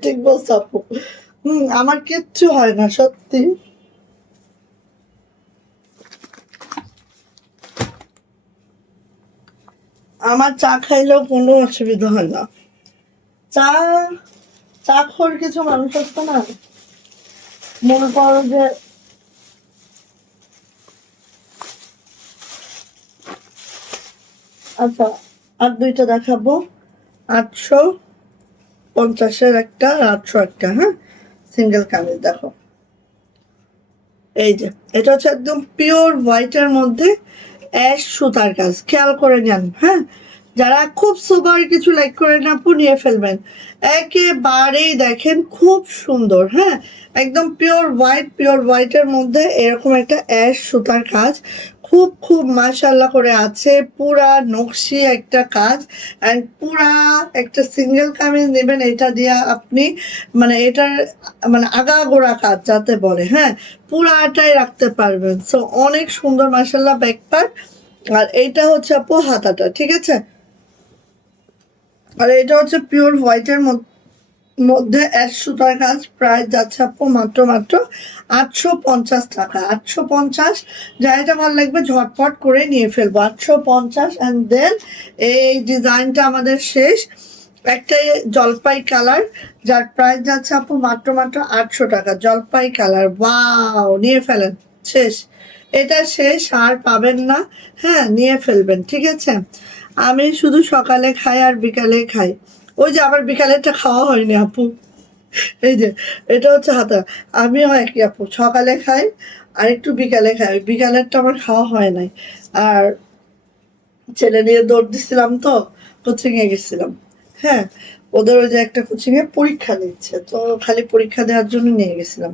ঠিক বলছো আপু। আমার কিচ্ছু হয় না সত্যি। আমার চা খাইলেও কোনো অসুবিধা হয় না। চা চা খোর কিছু মানুষ আসতো না, মনে করো যে আচ্ছা আর দুইটা দেখাবো, 850-এর একটা আর 800 একটা, হ্যাঁ সিঙ্গেল কামিজ দেখো। এই যে এটা হচ্ছে একদম পিওর হোয়াইটের মধ্যে অ্যাশ সুতার কাজ, খেয়াল করে নেন। হ্যাঁ, যারা খুব সুপার কিছু লাইক করে না আপু নিয়ে ফেলবেন, একেবারেই দেখেন খুব সুন্দর। হ্যাঁ, একদম পিওর হোয়াইটের মধ্যে এরকম একটা অ্যাশ সুতার কাজ, খুব খুব মাশাআল্লাহ করে আছে, পুরা নকশি একটা কাজ। অ্যান্ড পুরা একটা সিঙ্গেল কামিজ নেবেন, এটা দিয়ে আপনি মানে এটার মানে আগাগোড়া কাজ যাতে বলে, হ্যাঁ পুরাটাই রাখতে পারবেন। সো অনেক সুন্দর মাশাআল্লাহ ব্যাক পার্ট। আর এইটা হচ্ছে আপু হাতাটা, ঠিক আছে। আর এটা হচ্ছে পিওর হোয়াইটের মধ্যে অ্যাশ সুতার কাজ, প্রাইস যাচ্ছে আপু মাত্র 850 টাকা। 850, যা এটা ভালো লাগবে ঝটপট করে নিয়ে ফেলবো, 850। অ্যান্ড দেন এই ডিজাইনটা আমাদের শেষ, একটাই জলপাই কালার, যার প্রাইস যাচ্ছে আপু মাত্র 800 টাকা। জলপাই কালার, ওয়াও, নিয়ে ফেলেন, শেষ, এটা শেষ, আর পাবেন না। হ্যাঁ নিয়ে ফেলবেন, ঠিক আছে। আমি শুধু সকালে খাই আর বিকালে খাই, ওই যে আবার বিকালেরটা খাওয়া হয়নি আপু। এই যে এটা হচ্ছে হাতা, আমিও একই আপু, সকালে খাই আর একটু বিকালে খাই, ওই বিকালেরটা আমার খাওয়া হয় নাই। আর ছেলে নিয়ে দৌড় দিছিলাম তো, কোচিং এ গেছিলাম। হ্যাঁ, ওদের ওই যে একটা কোচিং এ পরীক্ষা নিচ্ছে, তো খালি পরীক্ষা দেওয়ার জন্য নিয়ে গেছিলাম।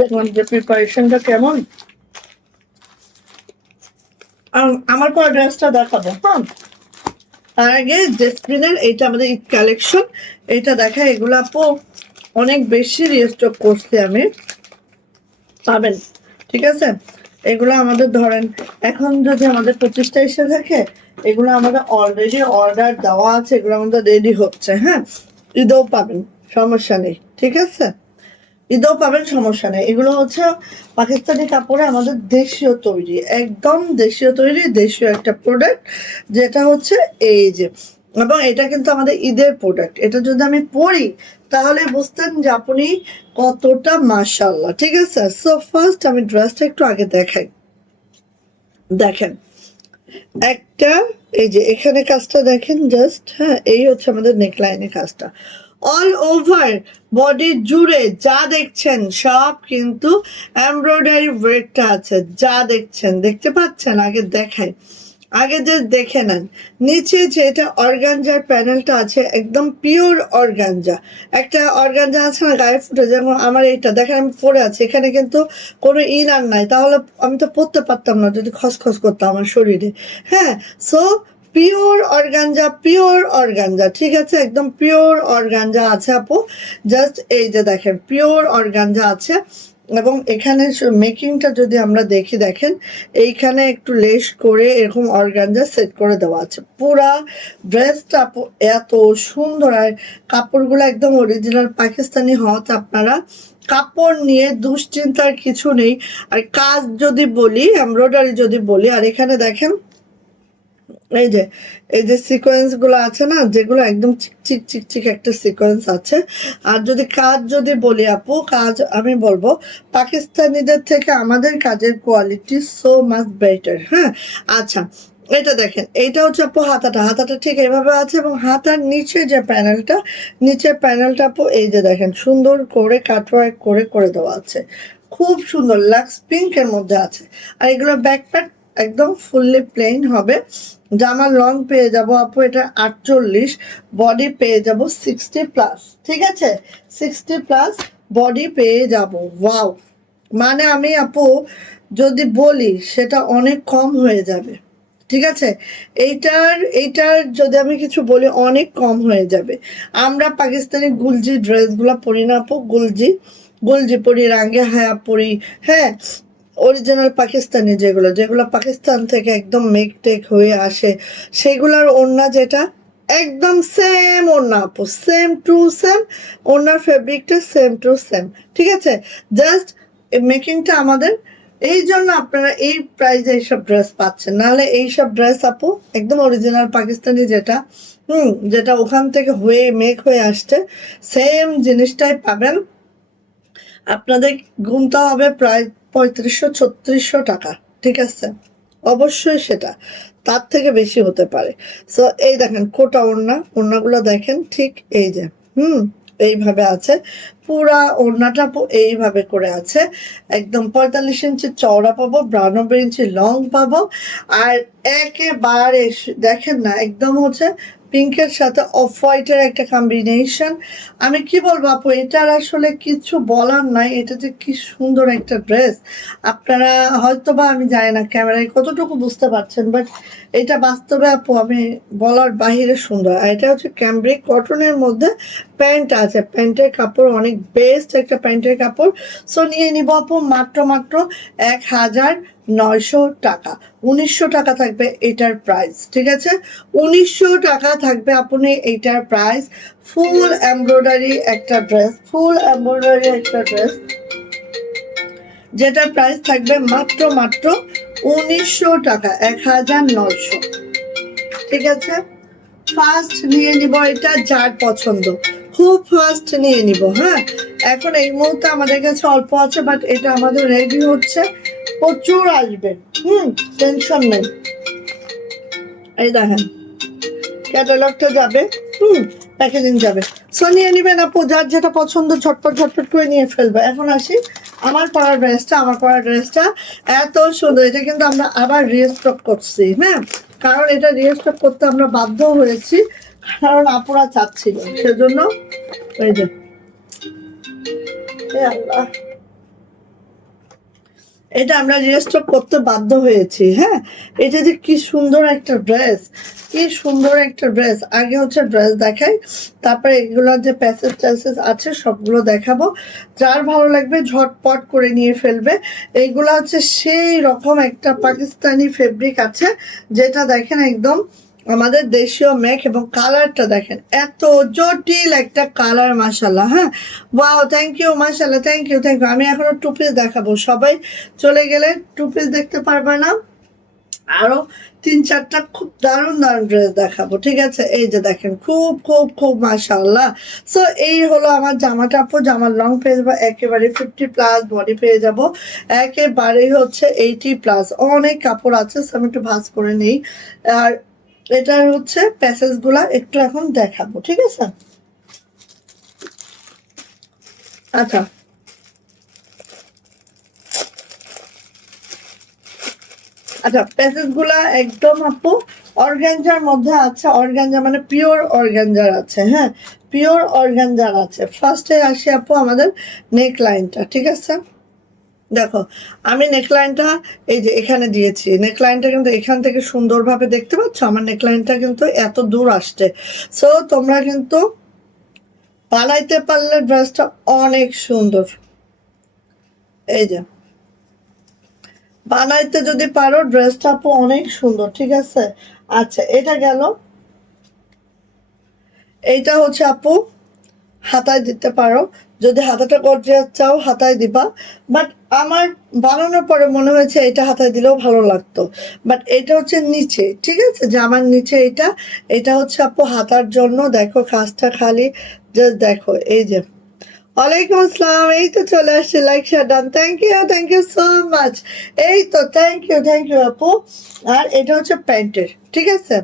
দেখলাম যে প্রিপারেশনটা কেমন। আমার পর ড্রেসটা দেখাবো, হ্যাঁ তার আগে জেসমিনের এইটা আমাদের ঈদ কালেকশন, এটা দেখা, এগুলো আপু অনেক বেশি রিস্টক করছি আমি, পাবেন, ঠিক আছে। এগুলো আমাদের ধরেন এখন যদি আমাদের 25টা এসে থাকে, এগুলো আমাদের অলরেডি অর্ডার দেওয়া আছে, এগুলো আমাদের রেডি হচ্ছে। হ্যাঁ, ঈদেও পাবেন, সমস্যা নেই, ঠিক আছে, ঈদেও পাবেন, সমস্যা নেই। এগুলো হচ্ছে পাকিস্তানি কাপড়ে আমাদের দেশীয় তৈরি, একদম দেশীয় তৈরি, দেশীয় একটা প্রোডাক্ট, যেটা হচ্ছে এই যে, এবং এটা কিন্তু আমাদের ঈদের প্রোডাক্ট। এটা যদি আমি পরি তাহলে বুঝতেন যে আপনি কতটা মাশাআল্লাহ, ঠিক আছে। সো ফার্স্ট আমি ড্রেসটা একটু আগে দেখাই, দেখেন একটা, এই যে এখানে কাজটা দেখেন জাস্ট, হ্যাঁ এই হচ্ছে আমাদের নেকলাইনের কাজটা, অল ওভার বডি জুড়ে যা দেখছেন সব কিন্তু এমব্রয়ডারি ওয়ার্কটা আছে, যা দেখছেন দেখতে পাচ্ছেন, আগে দেখাই, আগে যে দেখে নেন। নিচে যে এটা অর্গানজার প্যানেলটা আছে, একদম পিওর অর্গানজা, একটা অর্গানজা আছে না গায়ে ফুটে, যেমন আমার এইটা দেখেন আমি পরে আছি, এখানে কিন্তু কোনো ইনার নাই, তাহলে আমি তো পরতে পারতাম না যদি খসখস করতাম আমার শরীরে। হ্যাঁ, সো পিওর অর্গানজা, ঠিক আছে, একদম পিওর অর্গানজা আছে আপু। জাস্ট এই যে দেখেন পিওর অর্গানজা আছে, এবং এখানে মেকিংটা যদি আমরা দেখি, দেখেন এইখানে একটু লেস করে এরকম অর্গানজা সেট করে দেওয়া আছে। পুরা ড্রেসটা আপু এত সুন্দর, আর কাপড়গুলো একদম অরিজিনাল পাকিস্তানি হওয়াতে আপনারা কাপড় নিয়ে দুশ্চিন্তার কিছু নেই। আর কাজ যদি বলি, এমব্রয়ডারি যদি বলি, আর এখানে দেখেন এই যে এই যে সিকোয়েন্স গুলো আছে না, যেগুলো একদম চিকচিক চিকচিক একটা সিকোয়েন্স আছে। আর যদি কাজ যদি বলি আপু, কাজ আমি বলবো পাকিস্তানিদের থেকে আমাদের কাজের কোয়ালিটি সো মাচ বেটার। হ্যাঁ, আচ্ছা এটা দেখেন, এইটা হচ্ছে আপু হাতাটা, হাতাটা ঠিক এভাবে আছে, এবং হাতার নিচে যে প্যানেলটা, নিচের প্যানেলটা আপু এই যে দেখেন সুন্দর করে কাটওয়ার্ক করে করে দেওয়া আছে, খুব সুন্দর লাক্স পিঙ্কের মধ্যে আছে। আর এগুলো ব্যাকপ্যাক একদম ফুললি প্লেন হবে। জামার লং পেয়ে যাব আপু এটা 48, বডি পেয়ে যাব 60+, ঠিক আছে, 60+ বডি পেয়ে যাব। ওয়াও, মানে আমি আপু যদি বলি সেটা অনেক কম হয়ে যাবে, ঠিক আছে। এইটার যদি আমি কিছু বলি অনেক কম হয়ে যাবে। আমরা পাকিস্তানি গুলজি ড্রেসগুলো পরি না আপু, গুলজি গুলজি পরি, রাঙ্গে হায়া পরি, হ্যাঁ অরিজিনাল পাকিস্তানি, যেগুলো যেগুলো পাকিস্তান থেকে একদম মেক টেক হয়ে আসে, সেগুলোর ওড়না যেটা একদম সেম ওড়না আপু, সেম টু সেম ওড়নার ফেব্রিকটা সেম টু সেম, ঠিক আছে। জাস্ট মেকিংটা আমাদের, এই জন্য আপনারা এই প্রাইসে এইসব ড্রেস পাচ্ছেন, নাহলে এইসব ড্রেস আপু একদম অরিজিনাল পাকিস্তানি যেটা যেটা ওখান থেকে হয়ে মেক হয়ে আসছে, সেম জিনিসটাই পাবেন। আপনাদের গুনতে হবে প্রায় 3500-3600 টাকা, ঠিক আছে। অবশ্যই সেটা তার থেকে বেশি হতে পারে। সো এই দেখেন কোটা ওড়নাগুলো দেখেন, ঠিক এই যে এইভাবে আছে, পুরা ওড়নাটা এইভাবে করে আছে, একদম 45 ইঞ্চি চওড়া পাবো, 92 ইঞ্চি লং পাবো। আর একেবারে দেখেন না, একদম হচ্ছে পিঙ্কের সাথে অফ হোয়াইটের একটা কম্বিনেশন। আমি কি বলবো আপু, এটার আসলে কিছু বলার নাই, এটা যে কি সুন্দর একটা ড্রেস। আপনারা হয়তো বা, আমি জানি না ক্যামেরায় কতটুকু বুঝতে পারছেন, বাট এটা বাস্তবে আপু আমি বলার বাহিরে সুন্দর। আর এটা হচ্ছে ক্যামব্রিক কটনের মধ্যে প্যান্ট আছে, প্যান্টের কাপড় অনেক বেস্ট একটা প্যান্টের কাপড়। সো নিয়ে নিব আপু মাত্র 1900 টাকা। 1900 টাকা থাকবে এটার প্রাইস, ঠিক আছে। 1900 টাকা থাকবে আপনি এইটার প্রাইস। ফুল এমব্রয়ডারি একটা ড্রেস, ফুল এমব্রয়ডারি একটা ড্রেস, যেটার প্রাইস থাকবে মাত্র 1900 টাকা, 1900, ঠিক আছে। ফার্স্ট নিয়ে নিব এটা, যার পছন্দ খুব ফার্স্ট নিয়ে নিব। হ্যাঁ, এখন এই মুহূর্তে আমাদের কাছে অল্প আছে, বাট এটা আমাদের রেডি হচ্ছে, প্রচুর আসবে, টেনশন নেই। এই দেখেন ক্যাটালগটা যাবে, প্যাকেজিং যাবে। সো নিয়ে নেবেন আপু, যার যেটা পছন্দ ঝটপট ঝটপট করে নিয়ে ফেলবে। এখন আসি আমার পরা ড্রেসটা। আমার পরা ড্রেসটা এত সুন্দর, এটা কিন্তু আমরা আবার রিস্টক করছি, হ্যাঁ, কারণ এটা রিস্টক করতে আমরা বাধ্য হয়েছি, কারণ আপুরা চাচ্ছিল, সেজন্য। এই যে আল্লাহ, এটা আমরা রিস্টক করতে বাধ্য হয়েছি। হ্যাঁ, এটা যে কি সুন্দর একটা ড্রেস, কি সুন্দর একটা ড্রেস। আগে হচ্ছে ড্রেস দেখাই, তারপরে এগুলোর যে প্যাসেজ ট্যাসেজ আছে সবগুলো দেখাবো। যার ভালো লাগবে ঝটপট করে নিয়ে ফেলবে। এইগুলো হচ্ছে সেই রকম একটা পাকিস্তানি ফেব্রিক আছে, যেটা দেখেন একদম আমাদের দেশীয় মেক, এবং কালারটা দেখেন এত জটিল একটা কালার, মাশাল্লাহ। হ্যাঁ, ওয়াও, থ্যাংক ইউ, মাশাল্লাহ, থ্যাংক ইউ, থ্যাংক ইউ। আমি এখনো টু পিস দেখাবো, সবাই চলে গেলে টু পিস দেখতে পারবে না, আরো 3-4টা খুব দারুণ দারুণ ড্রেস দেখাবো, ঠিক আছে। এই যে দেখেন, খুব খুব খুব মাশাআল্লাহ। সো এই হলো আমার জামাটা আপু, জামার লং পেয়ে যাবো একেবারে 50+, বডি পেয়ে যাবো একেবারেই হচ্ছে 80+, অনেক কাপড় আছে। সো আমি একটু ভাঁজ করে নিই। আর এটার হচ্ছে প্যাসেজ গুলা একটু এখন দেখাবো, ঠিক আছে। আচ্ছা, আচ্ছা, প্যাসেজ গুলা একদম আপু অর্গানজার মধ্যে আছে, অর্গানজা মানে পিওর অর্গানজার আছে। হ্যাঁ, পিওর অর্গানজার আছে। ফার্স্টে আসি আপু আমাদের নেক লাইনটা, ঠিক আছে। দেখো, আমি নেকলাইনটা এই যে এখানে দিয়েছি, নেকলাইনটা কিন্তু এখান থেকে সুন্দরভাবে দেখতে পাচ্ছ, আমার নেকলাইনটা কিন্তু এত দূর আসছে। সো তোমরা কিন্তু বানাইতে পারলে ড্রেসটা অনেক সুন্দর। এই যে বানাইতে যদি পারো ড্রেসটা আপু অনেক সুন্দর, ঠিক আছে। আচ্ছা, এটা গেল। এইটা হচ্ছে আপু হাতায় দিতে পারো, যদি হাতাটা গর্জিয়াস চাও হাতায় দিবা। বাট আমার বানানোর পরে মনে হয়েছে এটা হাতায় দিলেও ভালো লাগতো। বাট এটা হচ্ছে নিচে, ঠিক আছে, জামার নিচে এটা, এটা হচ্ছে আপু হাতার জন্য। দেখো কাজটা খালি জাস্ট দেখো, এই যে। ওয়ালাইকুম আসসালাম, এই তো চলে আসছে, like share done, thank you so much. এই তো থ্যাংক ইউ আপু। আর এটা হচ্ছে প্যান্টের, ঠিক আছে,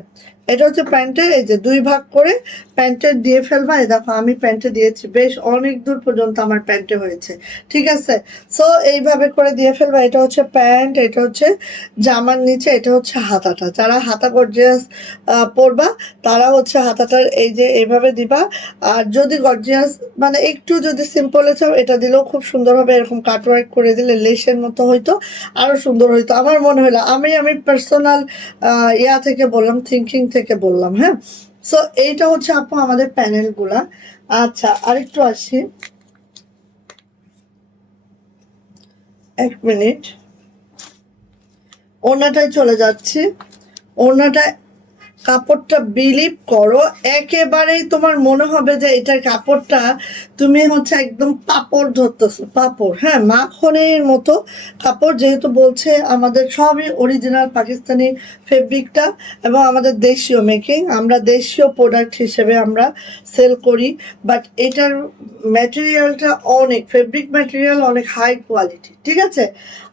এটা হচ্ছে প্যান্টের, এই যে 2 ভাগ করে প্যান্টের দিয়ে ফেলবা। এই দেখো আমি প্যান্টে দিয়েছি, বেশ অনেক দূর পর্যন্ত আমার প্যান্টে হয়েছে, ঠিক আছে। সো এইভাবে করে দিয়ে ফেলবা। এটা হচ্ছে প্যান্ট, এটা হচ্ছে জামার নিচে, এটা হচ্ছে হাতাটা। যারা হাতা গর্জিয়াস পরবা তারা হচ্ছে হাতাটার এই যে এইভাবে দিবা। আর যদি গর্জিয়াস মানে একটু যদি সিম্পলে চাও, এটা দিলেও খুব সুন্দর হবে। এরকম কাটওয়ার্ক করে দিলে লেসের মতো হইতো, আরো সুন্দর হইতো আমার মনে হলো। আমি পার্সোনাল ইয়া থেকে বললাম, থিঙ্কিং থেকে বললাম। হ্যাঁ, সো এইটা হচ্ছে আপু আমাদের প্যানেল গুলা। আচ্ছা, আরেকটু আসি, 1 মিনিট, ওড়নাটায় চলে যাচ্ছি। ওড়নাটা কাপড়টা বিলিভ করো, একেবারেই তোমার মনে হবে যে এটার কাপড়টা তুমি হচ্ছে একদম পাপড় ধরতেছো, পাপড়, হ্যাঁ, মাখনের মতো কাপড়। যেহেতু বলছে আমাদের সবই অরিজিনাল পাকিস্তানি ফেব্রিকটা এবং আমাদের দেশীয় মেকিং, আমরা দেশীয় প্রোডাক্ট হিসেবে আমরা সেল করি। বাট এটার ম্যাটেরিয়ালটা অনেক, ফেব্রিক ম্যাটেরিয়াল অনেক হাই কোয়ালিটি, ঠিক আছে।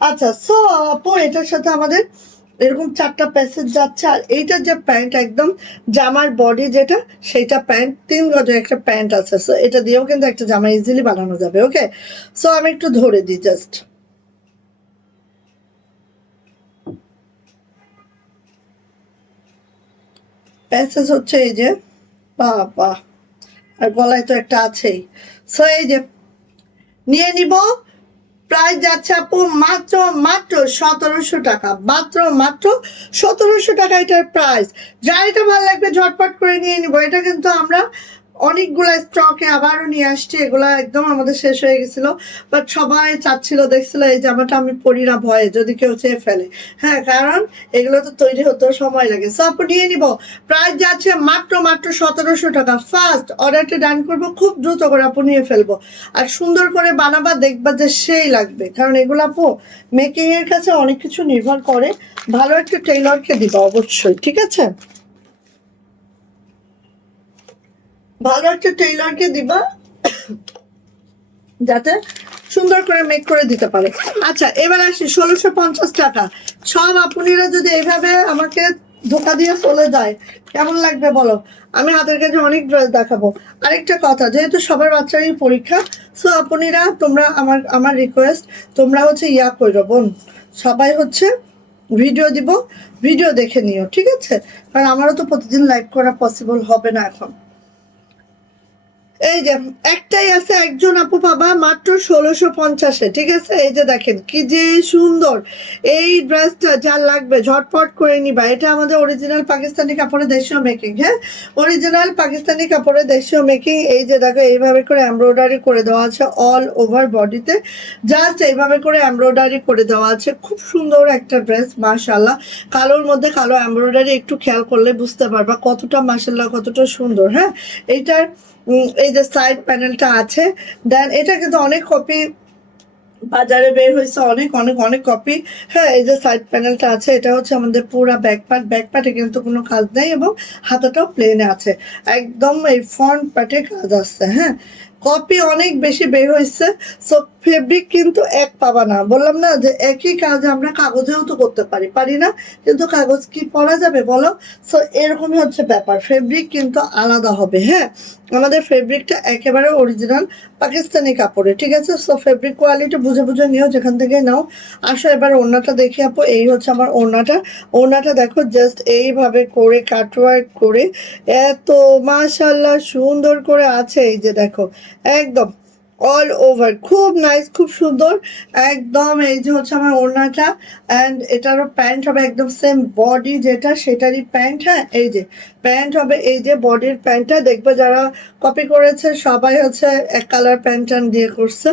আচ্ছা, সো আপু এটার সাথে আমাদের এরকম 4টা প্যাসেজ যাচ্ছে। আর এইটার যে প্যান্ট একদম জামার বডি যেটা, সেইটা প্যান্ট 3 গজের একটা প্যান্ট আছে। সো এটা দিয়েও কিন্তু একটা জামা ইজিলি বানানো যাবে। ওকে, সো আমি একটু ধরে দিই জাস্ট। প্যাসেজ হচ্ছে এই যে, বাহ, আর গলায় তো একটা আছেই। সো এই যে নিয়ে নিব। প্রাইস যাচ্ছে আপু মাত্র মাত্র 1700 টাকা, মাত্র 1700 টাকা এটার প্রাইস। যার এটা ভালো লাগবে ঝটপট করে নিয়ে নিব। এটা কিন্তু আমরা অনেকগুলা স্টকে আবারও নিয়ে আসছি, এগুলা একদম আমাদের শেষ হয়ে গেছিল। বাট সবাই চাচ্ছিল, দেখছিল এই জামাটা আমি পরি না ভয়ে যদি কেউ চেয়ে ফেলে, হ্যাঁ, কারণ এগুলো তো তৈরি হতেও সময় লাগে। সো আপু নিয়ে নিব। প্রাইস যাচ্ছে মাত্র 1700 টাকা। ফার্স্ট অর্ডারটা ডান করবো, খুব দ্রুত করে আপু নিয়ে ফেলবো। আর সুন্দর করে বানাবা, দেখবা যে সেই লাগবে। কারণ এগুলো আপু মেকিং এর কাছে অনেক কিছু নির্ভর করে। ভালো একটা টেইলরকে দিবা অবশ্যই, ঠিক আছে, ভালো একটা টেইলরকে দিবা যাতে সুন্দর করে মেক করে দিতে পারে। আচ্ছা, এবার আসি 1650 টাকা। সব আপুনিরা যদি এইভাবে আমাকে ধোকা দিয়ে চলে যায় কেমন লাগবে বলো। আমি হাতের কাছে অনেক ড্রেস দেখাবো। আরেকটা কথা, যেহেতু সবার বাচ্চারই পরীক্ষা, সো আপুনিরা তোমরা আমার রিকোয়েস্ট, তোমরা হচ্ছে ইয়া করো বোন, সবাই হচ্ছে ভিডিও দিব, ভিডিও দেখে নিও, ঠিক আছে, কারণ আমারও তো প্রতিদিন লাইভ করা পসিবল হবে না এখন। এই যে একটাই আছে, একজন আপু পাবা মাত্র 1650-এ, ঠিক আছে। এই যে দেখেন কি যে সুন্দর এই ড্রেসটা, যার লাগবে ঝটপট করে নিবা। এটা আমাদের অরিজিনাল পাকিস্তানি কাপড়ে দেশীয় মেকিং, হ্যাঁ, অরিজিনাল পাকিস্তানি কাপড়ে দেশীয় মেকিং। এই যে দেখো এইভাবে করে এমব্রয়ডারি করে দেওয়া আছে অল ওভার বডিতে, জাস্ট এইভাবে করে এমব্রয়ডারি করে দেওয়া আছে। খুব সুন্দর একটা ড্রেস, মাশাআল্লাহ। কালোর মধ্যে কালো এমব্রয়ডারি, একটু খেয়াল করলে বুঝতে পারবা কতটা মাশাআল্লাহ, কতটা সুন্দর। হ্যাঁ, এইটার এই যে সাইড প্যানেলটা আছে। দেন এটা কিন্তু অনেক কপি বাজারে বের হয়েছে, অনেক অনেক অনেক কপি। হ্যাঁ, এই যে সাইড প্যানেলটা আছে, এটা হচ্ছে আমাদের পুরো ব্যাক পার্টে কিন্তু কোনো কাজ নেই এবং হাতাটাও প্লেনে আছে। একদম এই ফ্রন্ট পার্টে কাজ আছে। হ্যাঁ, কপি অনেক বেশি বের হয়েছে। সো ফেব্রিক কিন্তু এক পাবা না, বললাম না যে একই কাজ আমরা কাগজেও তো করতে পারি, পারি না, কিন্তু কাগজ কি পরা যাবে বলো। সো এরকমই হচ্ছে ব্যাপার, ফেব্রিক কিন্তু আলাদা হবে। হ্যাঁ, আমাদের ফেব্রিকটা একেবারে অরিজিনাল পাকিস্তানি কাপড়ে, ঠিক আছে। সো ফেব্রিক কোয়ালিটি বুঝে বুঝে নিও যেখান থেকে নাও। আসো এবার ওড়নাটা দেখি আপু, এই হচ্ছে আমার ওড়নাটা। ওড়নাটা দেখো জাস্ট এইভাবে করে কাটওয়ার্ক করে এত মাশাআল্লাহ সুন্দর করে আছে। এই যে দেখো একদম অল ওভার, খুব নাইস, খুব সুন্দর একদম। এই যে হচ্ছে আমার ওড়নাটা, অ্যান্ড এটারও প্যান্ট হবে একদম সেম বডি যেটা সেটারই প্যান্ট। হ্যাঁ, এই যে প্যান্ট হবে, এই যে বডির প্যান্টটা। দেখবে যারা কপি করেছে সবাই হচ্ছে এক কালার প্যান্ট দিয়ে করছে।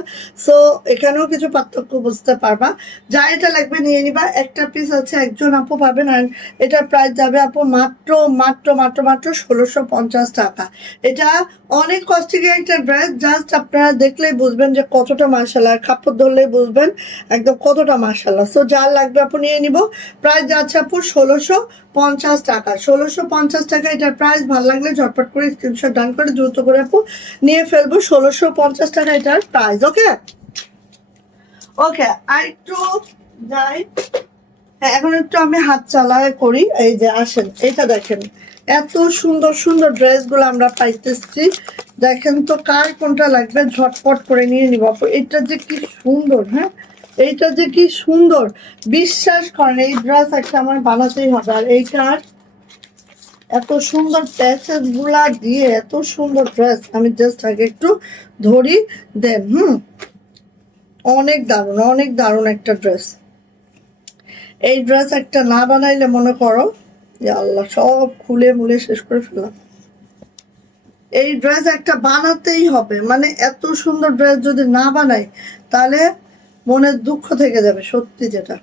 সো এখানেও কিছু পার্থক্য বুঝতে পারবা। যা এটা লাগবে নিয়ে নিবা। একটা পিস আছে একজন আপু পাবেন। আর এটার প্রাইস যাবে আপু মাত্র মাত্র মাত্র মাত্র 1650 টাকা। এটা অনেক কস্টলি একটা ড্রেস, জাস্ট আপনারা দেখলেই বুঝবেন যে কতটা মাশাআল্লাহ, আর কাপড় ধরলেই বুঝবেন একদম কতটা মাশাআল্লাহ। সো যার লাগবে আপু নিয়ে নিব। প্রাইস যাচ্ছে আপু 1650 টাকা, 1650 টাকা এটার প্রাইস। ভালো লাগলে ঝটপট করে স্ক্রিনশট ডান করে দ্রুত করে আপু নিয়ে ফেলবো। 1650 টাকা এটার প্রাইস। ওকে ওকে, আর একটু যাই। হ্যাঁ, এখন একটু আমি হাত চালায় করি। এই যে আসেন, এটা দেখেন এত সুন্দর সুন্দর ড্রেসগুলো আমরা পাইতেছি। দেখেন তো কার কোনটা লাগবে ঝটপট করে নিয়ে নিব। এটা যে কি সুন্দর, হ্যাঁ, এইটা যে কি সুন্দর, বিশ্বাস করেন এই ড্রেস একটা আমার বানাতেই হবে। আর এইটার এত সুন্দর প্যাচেস গুলা দিয়ে এত সুন্দর ড্রেস, আমি জাস্ট আগে একটু ধরি দেন। অনেক দারুণ, অনেক দারুণ একটা ড্রেস। এই ড্রেস একটা না বানাইলে মনে করো আল্লাহ সব খুলে মুলে শেষ করে ফেললাম। এই ড্রেস একটা বানাতেই হবে, মানে এত সুন্দর ড্রেস যদি না বানাই তাহলে মনে দুঃখ থেকে যাবে সত্যি যেটা।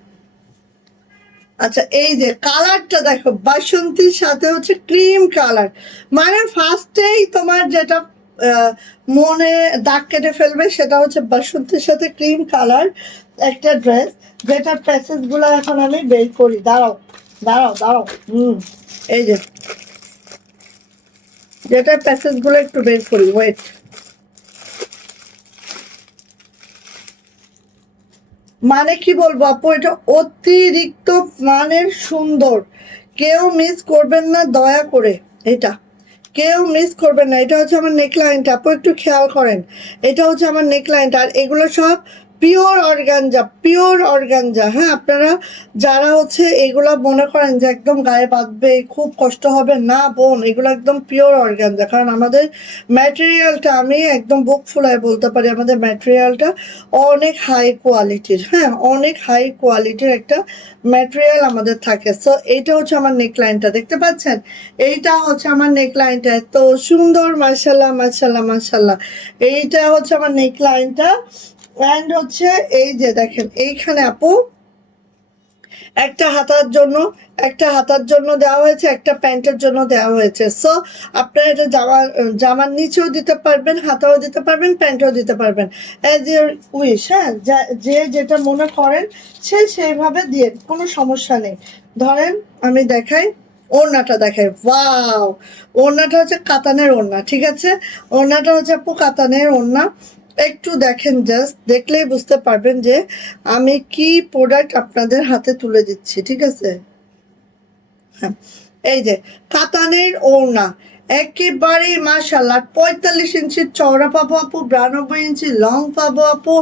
আচ্ছা এই যে কালারটা দেখো, বাসন্তীর সাথে হচ্ছে ক্রিম কালার, মানে ফার্স্টেই তোমার যেটা মনে দাগ কেটে ফেলবে সেটা হচ্ছে বাসন্তীর সাথে ক্রিম কালার একটা ড্রেস, যেটার প্যাসেজ গুলো এখন আমি বের করি। দাঁড়াও দাঁড়াও দাঁড়াও, এই যে যেটার প্যাসেজ গুলো একটু বের করি, ওয়েট। মানে কি বলবো আপু, এটা অতিরিক্ত মানের সুন্দর, কেউ মিস করবেন না দয়া করে, এটা কেউ মিস করবেন না। এটা হচ্ছে আমার নেকলাইনটা, আপু একটু খেয়াল করেন, এটা হচ্ছে আমার নেকলাইনটা, আর এগুলো সব পিওর অর্গানজা, পিওর অর্গানজা। হ্যাঁ, আপনারা যারা হচ্ছে এগুলা মনে করেন যে একদম গায়ে বাঁধবে খুব কষ্ট হবে, না বোন, এগুলো একদম পিওর অর্গানজা। কারণ আমাদের ম্যাটেরিয়ালটা, আমি একদম বুক ফুলায় বলতে পারি, আমাদের ম্যাটেরিয়ালটা অনেক হাই কোয়ালিটির। হ্যাঁ, অনেক হাই কোয়ালিটির একটা ম্যাটেরিয়াল আমাদের থাকে। সো এইটা হচ্ছে আমার নেকলাইনটা, দেখতে পাচ্ছেন, এইটা হচ্ছে আমার নেকলাইনটা, এত সুন্দর, মাশাল্লাহ মাশাল্লাহ মাশাল্লাহ। এইটা হচ্ছে আমার নেকলাইনটা, অ্যান্ড হচ্ছে এই যে দেখেন এইখানে আপু একটা হাতার জন্য, একটা হাতার জন্য দেওয়া হয়েছে, একটা প্যান্টের জন্য দেওয়া হয়েছে। সো আপনারা এটা জামার নিচেও দিতে পারবেন, হাতাও দিতে পারবেন, প্যান্টও দিতে পারবেন, অ্যাজ ইউর উইশ। হ্যাঁ, যে যেটা মনে করেন সে সেইভাবে দিয়ে, কোনো সমস্যা নেই। ধরেন আমি দেখাই, ওড়নাটা দেখাই, ওয়াও, ওড়নাটা হচ্ছে কাতানের ওড়না, ঠিক আছে, ওড়নাটা হচ্ছে আপু কাতানের ওড়না। একটু দেখেন, জাস্ট দেখলেই বুঝতে পারবেন যে আমি কি প্রোডাক্ট আপনাদের হাতে তুলে দিচ্ছি, ঠিক আছে। হ্যাঁ, এই যে কাতানের ওড়না, একেবারে মাশাল্লাহ 45 ইঞ্চি চওড়া পাবো আপু, 92 ইঞ্চি লং পাবো আপু।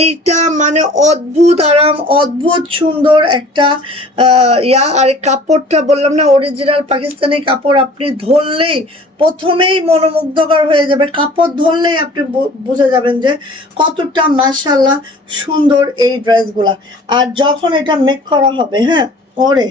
এইটা মানে অদ্ভুত আরাম, অদ্ভুত সুন্দর একটা আর কাপড়টা বললাম না, অরিজিনাল পাকিস্তানি কাপড়, আপনি ধরলেই প্রথমেই মনোমুগ্ধকর হয়ে যাবে, কাপড় ধরলেই আপনি বুঝে যাবেন যে কতটা মাশাল্লাহ সুন্দর এই ড্রেসগুলা। আর যখন এটা মেক করা হবে, হ্যাঁ, ওরে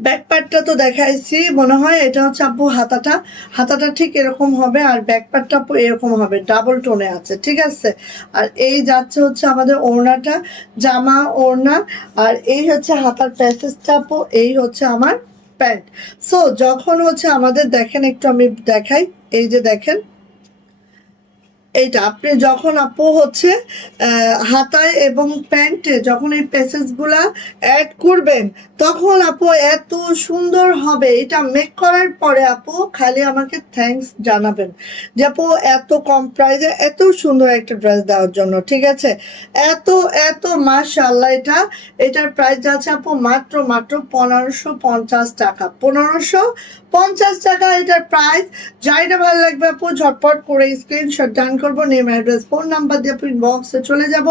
ব্যাক পার্টটা তো দেখাইছি, মনে হয় এটা হচ্ছে আপু হাতাটা, হাতাটা ঠিক এরকম হবে, আর ব্যাক পার্টটা আপু এরকম হবে, ডাবল টোনে আছে, ঠিক আছে। আর এই যাচ্ছে হচ্ছে আমাদের ওড়নাটা, জামা ওড়না, আর এই হচ্ছে হাতার প্যাসেজটা আপু, এই হচ্ছে আমার প্যান্ট। সো যখন হচ্ছে আমাদের দেখেন, একটু আমি দেখাই, এই যে দেখেন এইটা, আপনি যখন আপু হচ্ছে হাতায় এবং প্যান্টে যখন এই প্যাসেজগুলা অ্যাড করবেন, তখন আপু এত সুন্দর হবে। এটা মেক করার পরে আপু খালি আমাকে থ্যাঙ্কস জানাবেন যে আপু এত কম প্রাইসে এত সুন্দর একটা ড্রেস দেওয়ার জন্য, ঠিক আছে। এত এত মাশাআল্লাহ, এটার প্রাইস যাচ্ছে আপু মাত্র মাত্র 1550 টাকা, 1550 টাকা এটার প্রাইস। যাইটা ভালো লাগবে আপু ঝটপট করে স্ক্রিনশট ডান করবো, নেম অ্যাড্রেস ফোন নাম্বার দিয়ে আপনি বক্সে চলে যাব।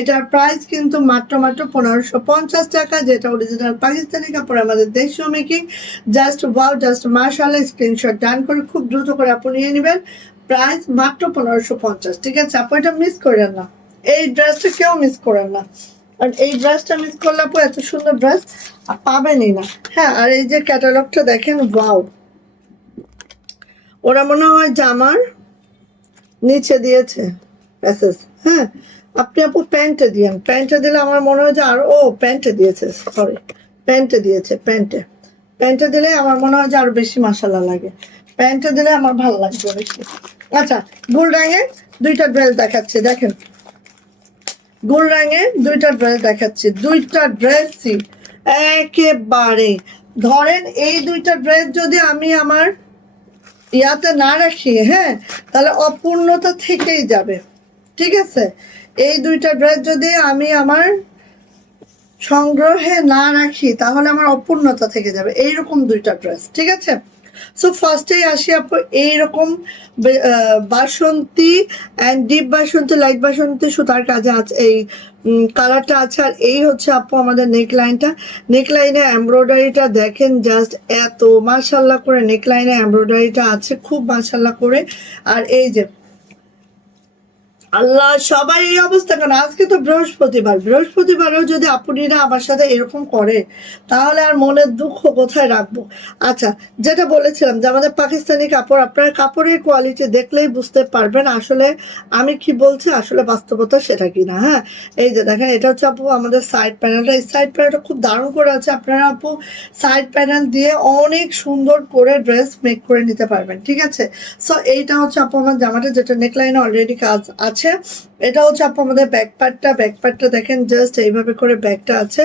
এটার প্রাইস কিন্তু মাত্র মাত্র 1550 টাকা, যেটা অরিজিনাল পাকিস্তানি কাপড়, আমাদের দেশীয় মেকিং। জাস্ট ওয়াও, জাস্ট মাশাআল্লাহ, স্ক্রিনশট ডান করে খুব দ্রুত করে আপনি নিয়ে নেবেন। প্রাইস মাত্র 1550, ঠিক আছে আপু, এটা মিস করেন না, এই ড্রেসটা কেউ মিস করেন না। আর এই ড্রেসটা মিস করলে আপু এত সুন্দর ড্রেস পাবেনই না। হ্যাঁ, আর এই যে ক্যাটালগটা দেখেন, ওয়াও, ওরা মনে হয় জামার নিচে দিয়েছে প্যাসেজ। হ্যাঁ, আপনি আপু প্যান্টে দিয়েন, প্যান্টে দিলে আমার মনে হয় যে আর, ও প্যান্টে দিয়েছে, সরি, প্যান্টে দিয়েছে, প্যান্টে প্যান্টে দিলে আমার মনে হয় যে আরো বেশি মশালা লাগে, প্যান্টে দিলে আমার ভালো লাগবে বেশি। আচ্ছা, গোল রঙে দুইটা ড্রেস দেখাচ্ছি, দেখেন গোল রঙে দুইটা ড্রেস দেখাচ্ছি, দুইটা ড্রেসই একেবারে, ধরেন এই দুইটা ড্রেস যদি আমি আমার ইয়াতে না রাখি, হ্যাঁ, তাহলে অপূর্ণতা থেকেই যাবে, ঠিক আছে। এই দুইটা ড্রেস যদি আমি আমার সংগ্রহে না রাখি তাহলে আমার অপূর্ণতা থেকে যাবে, এইরকম দুইটা ড্রেস, ঠিক আছে। সো ফার্স্টেই আসি আপু, এইরকম বাসন্তী অ্যান্ড ডিপ বাসন্তী, লাইট বাসন্তী সুতার কাজে আছে, এই কালারটা আছে। আর এই হচ্ছে আপু আমাদের নেকলাইনটা, নেকলাইনে এমব্রয়ডারিটা দেখেন, জাস্ট এত মাশাল্লাহ করে নেকলাইনে এমব্রয়ডারিটা আছে, খুব মাশাল্লাহ করে। আর এই যে আল্লাহ, সবাই এই অবস্থা কেন? আজকে তো বৃহস্পতিবার, বৃহস্পতিবারেও যদি আপুনিরা আমার সাথে এরকম করে তাহলে আর মনের দুঃখ কোথায় রাখবো? আচ্ছা, যেটা বলেছিলাম যে আমাদের পাকিস্তানি কাপড়, আপনার কাপড়ের কোয়ালিটি দেখলেই বুঝতে পারবেন আসলে আমি কি বলছি, আসলে বাস্তবতা সেটা কিনা। হ্যাঁ, এই যে দেখেন, এটা হচ্ছে আপু আমাদের সাইড প্যানেলটা। এই সাইড প্যানেলটা খুব দারুণ করে আছে। আপনারা আপু সাইড প্যানেল দিয়ে অনেক সুন্দর করে ড্রেস মেক করে নিতে পারবেন, ঠিক আছে? সো এইটা হচ্ছে আপু আমার জামাটা, যেটা নেকলাইনে অলরেডি কাজ আছে। এটা হচ্ছে আপু আমাদের ব্যাক পার্টটা দেখেন, জাস্ট এইভাবে করে ব্যাগটা আছে,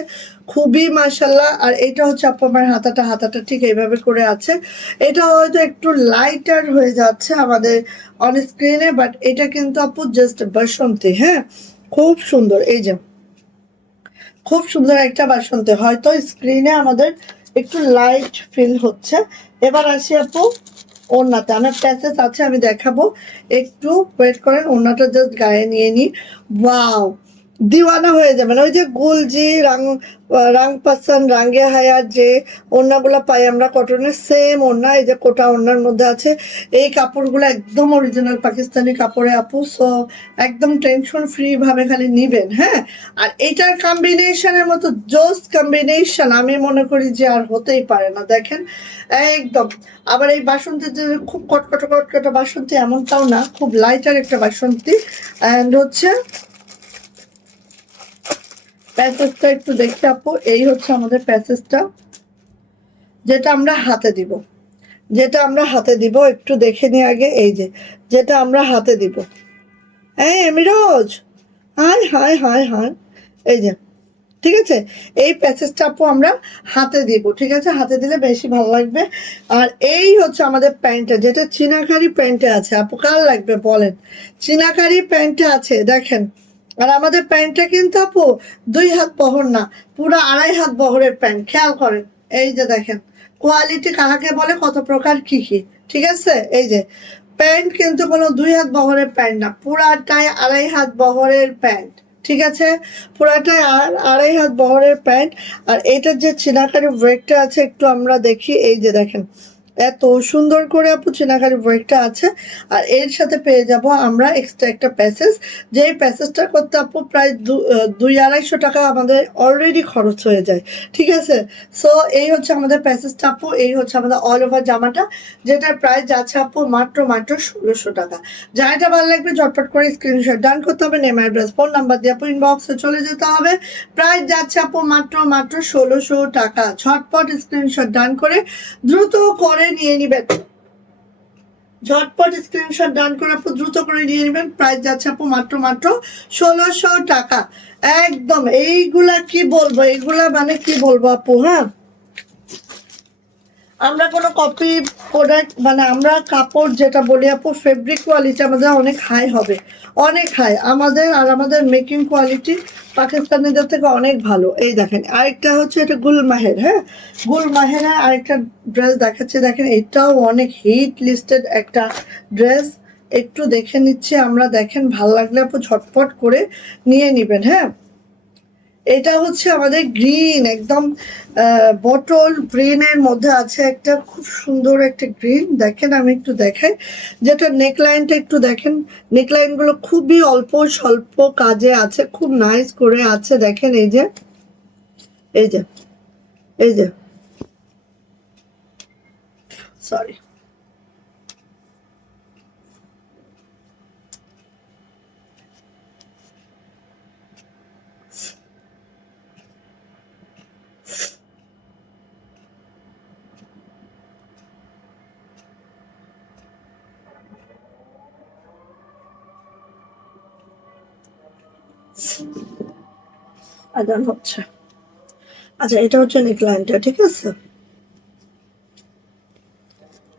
খুবই মাশাল্লাহ। আর এটা হচ্ছে আপু আমার হাতাটা ঠিক এইভাবে করে আছে। এটা হয়তো একটু লাইটার হয়ে যাচ্ছে আমাদের অন স্ক্রিনে, বাট এটা কিন্তু আপু জাস্ট বাসন্তী। হ্যাঁ, খুব সুন্দর। এই যে খুব সুন্দর একটা বাসন্তী, হয়তো স্ক্রিনে আমাদের একটু লাইট ফিল হচ্ছে। এবার আসি আপু ওড়নাতে, আমার প্যাচেস আছে, আমি দেখাবো, একটু ওয়েট করেন। ওড়নাটা জাস্ট গায়ে নিয়ে নিই। ওয়াও, দিওয়ানা হয়ে যাবেন। ওই যে গুলজি রাং পাসান রাঙ্গে হায়ার যে ওড়নাগুলো পাই আমরা কটনের, সেম ওড়না, এই যে কোটা ওড়নার মধ্যে আছে। এই কাপড়গুলো একদম অরিজিনাল পাকিস্তানি কাপড়ে আপু। সো একদম টেনশন ফ্রি ভাবে খালি নিবেন। হ্যাঁ, আর এইটার কম্বিনেশনের মতো জোস কম্বিনেশন আমি মনে করি যে আর হতেই পারে না। দেখেন একদম। আবার এই বাসন্তী যে খুব কটকটা বাসন্তী এমনটাও না, খুব লাইটার একটা বাসন্তী। অ্যান্ড হচ্ছে প্যাসেজটা একটু দেখতে আপু, এই হচ্ছে আমাদের প্যাসেজটা, যেটা আমরা হাতে দিব, একটু দেখে নিই আগে। এই যে যেটা আমরা হাতে দিব, হ্যাঁ এমিরোজ, হাই হাই হাই হাই, এই যে, ঠিক আছে? এই প্যাসেজটা আপু আমরা হাতে দিব, ঠিক আছে? হাতে দিলে বেশি ভালো লাগবে। আর এই হচ্ছে আমাদের প্যান্টটা, যেটা চিনাকারি প্যান্টে আছে। আপু কার লাগবে বলেন? চিনাকারি প্যান্টে আছে, দেখেন। আর আমাদের প্যান্টটা কিন্তু আপু 2 হাত বহর না, পুরো 2.5 হাত বহরের প্যান্ট। খেয়াল করেন, এই যে দেখেন কোয়ালিটি কাহাকে বলে, কত প্রকার কি কি, ঠিক আছে? এই যে প্যান্ট কিন্তু কোনো 2 হাত বহরের প্যান্ট না, পুরাটাই 2.5 হাত বহরের প্যান্ট, ঠিক আছে? পুরাটাই 2.5 হাত বহরের প্যান্ট। আর এটার যে চিনাকারি ওয়ার্কটা আছে একটু আমরা দেখি। এই যে দেখেন এত সুন্দর করে আপু চিনাকারি ওয়ার্কটা আছে। আর এর সাথে পেয়ে যাব আমরা এক্সট্রা একটা প্যাসেজ, যেই প্যাসেজটা করতে আপু প্রায় 200-250 টাকা আমাদের অলরেডি খরচ হয়ে যায়, ঠিক আছে? সো এই হচ্ছে আমাদের প্যাসেজটা আপু, এই হচ্ছে আমাদের অল ওভার জামাটা, যেটার প্রাইস যাচ্ছে আপু মাত্র 1600 টাকা। যা এটা ভালো লাগবে ঝটপট করে স্ক্রিনশট ডান করতে হবে, নেম অ্যাড্রেস ফোন নাম্বার দিয়ে আপু ইনবক্সে চলে যেতে হবে। প্রাইস যাচ্ছে আপু মাত্র 1600 টাকা। ঝটপট স্ক্রিনশট ডান করে দ্রুত করে নিয়ে নিবেন, ঝটপট স্ক্রিনশট ডান করে আপু দ্রুত করে নিয়ে নেবেন। প্রাইস যাচ্ছে আপু মাত্র 1600 টাকা। একদম এইগুলা কি বলবো, এইগুলা মানে কি বলবো আপু। হ্যাঁ, আমরা কোনো কপি প্রোডাক্ট, মানে আমরা কাপড় যেটা বলি আপু, ফেব্রিক কোয়ালিটি আমাদের অনেক হাই হবে, অনেক হাই আমাদের। আর আমাদের মেকিং কোয়ালিটি পাকিস্তানিদের থেকে অনেক ভালো। এই দেখেন আরেকটা হচ্ছে, এটা গুলমাহের। হ্যাঁ, গুলমাহেরের আরেকটা ড্রেস দেখাচ্ছে, দেখেন এটাও অনেক হিট লিস্টেড একটা ড্রেস। একটু দেখে নিচ্ছি আমরা, দেখেন ভাল লাগলে আপু ঝটপট করে নিয়ে নিবেন। হ্যাঁ, এটা হচ্ছে আমাদের গ্রিন, একদম বটল গ্রিনের মধ্যে আছে একটা খুব সুন্দর একটা গ্রিন। দেখেন আমি একটু দেখাই, যেটা নেকলাইনটা একটু দেখেন, নেকলাইন গুলো খুবই অল্প স্বল্প কাজে আছে, খুব নাইস করে আছে। দেখেন এই যে, এই যে, এই যে, সরি, আদান হচ্ছে। আচ্ছা, এটা হচ্ছে নেকলাইনটা, ঠিক আছে?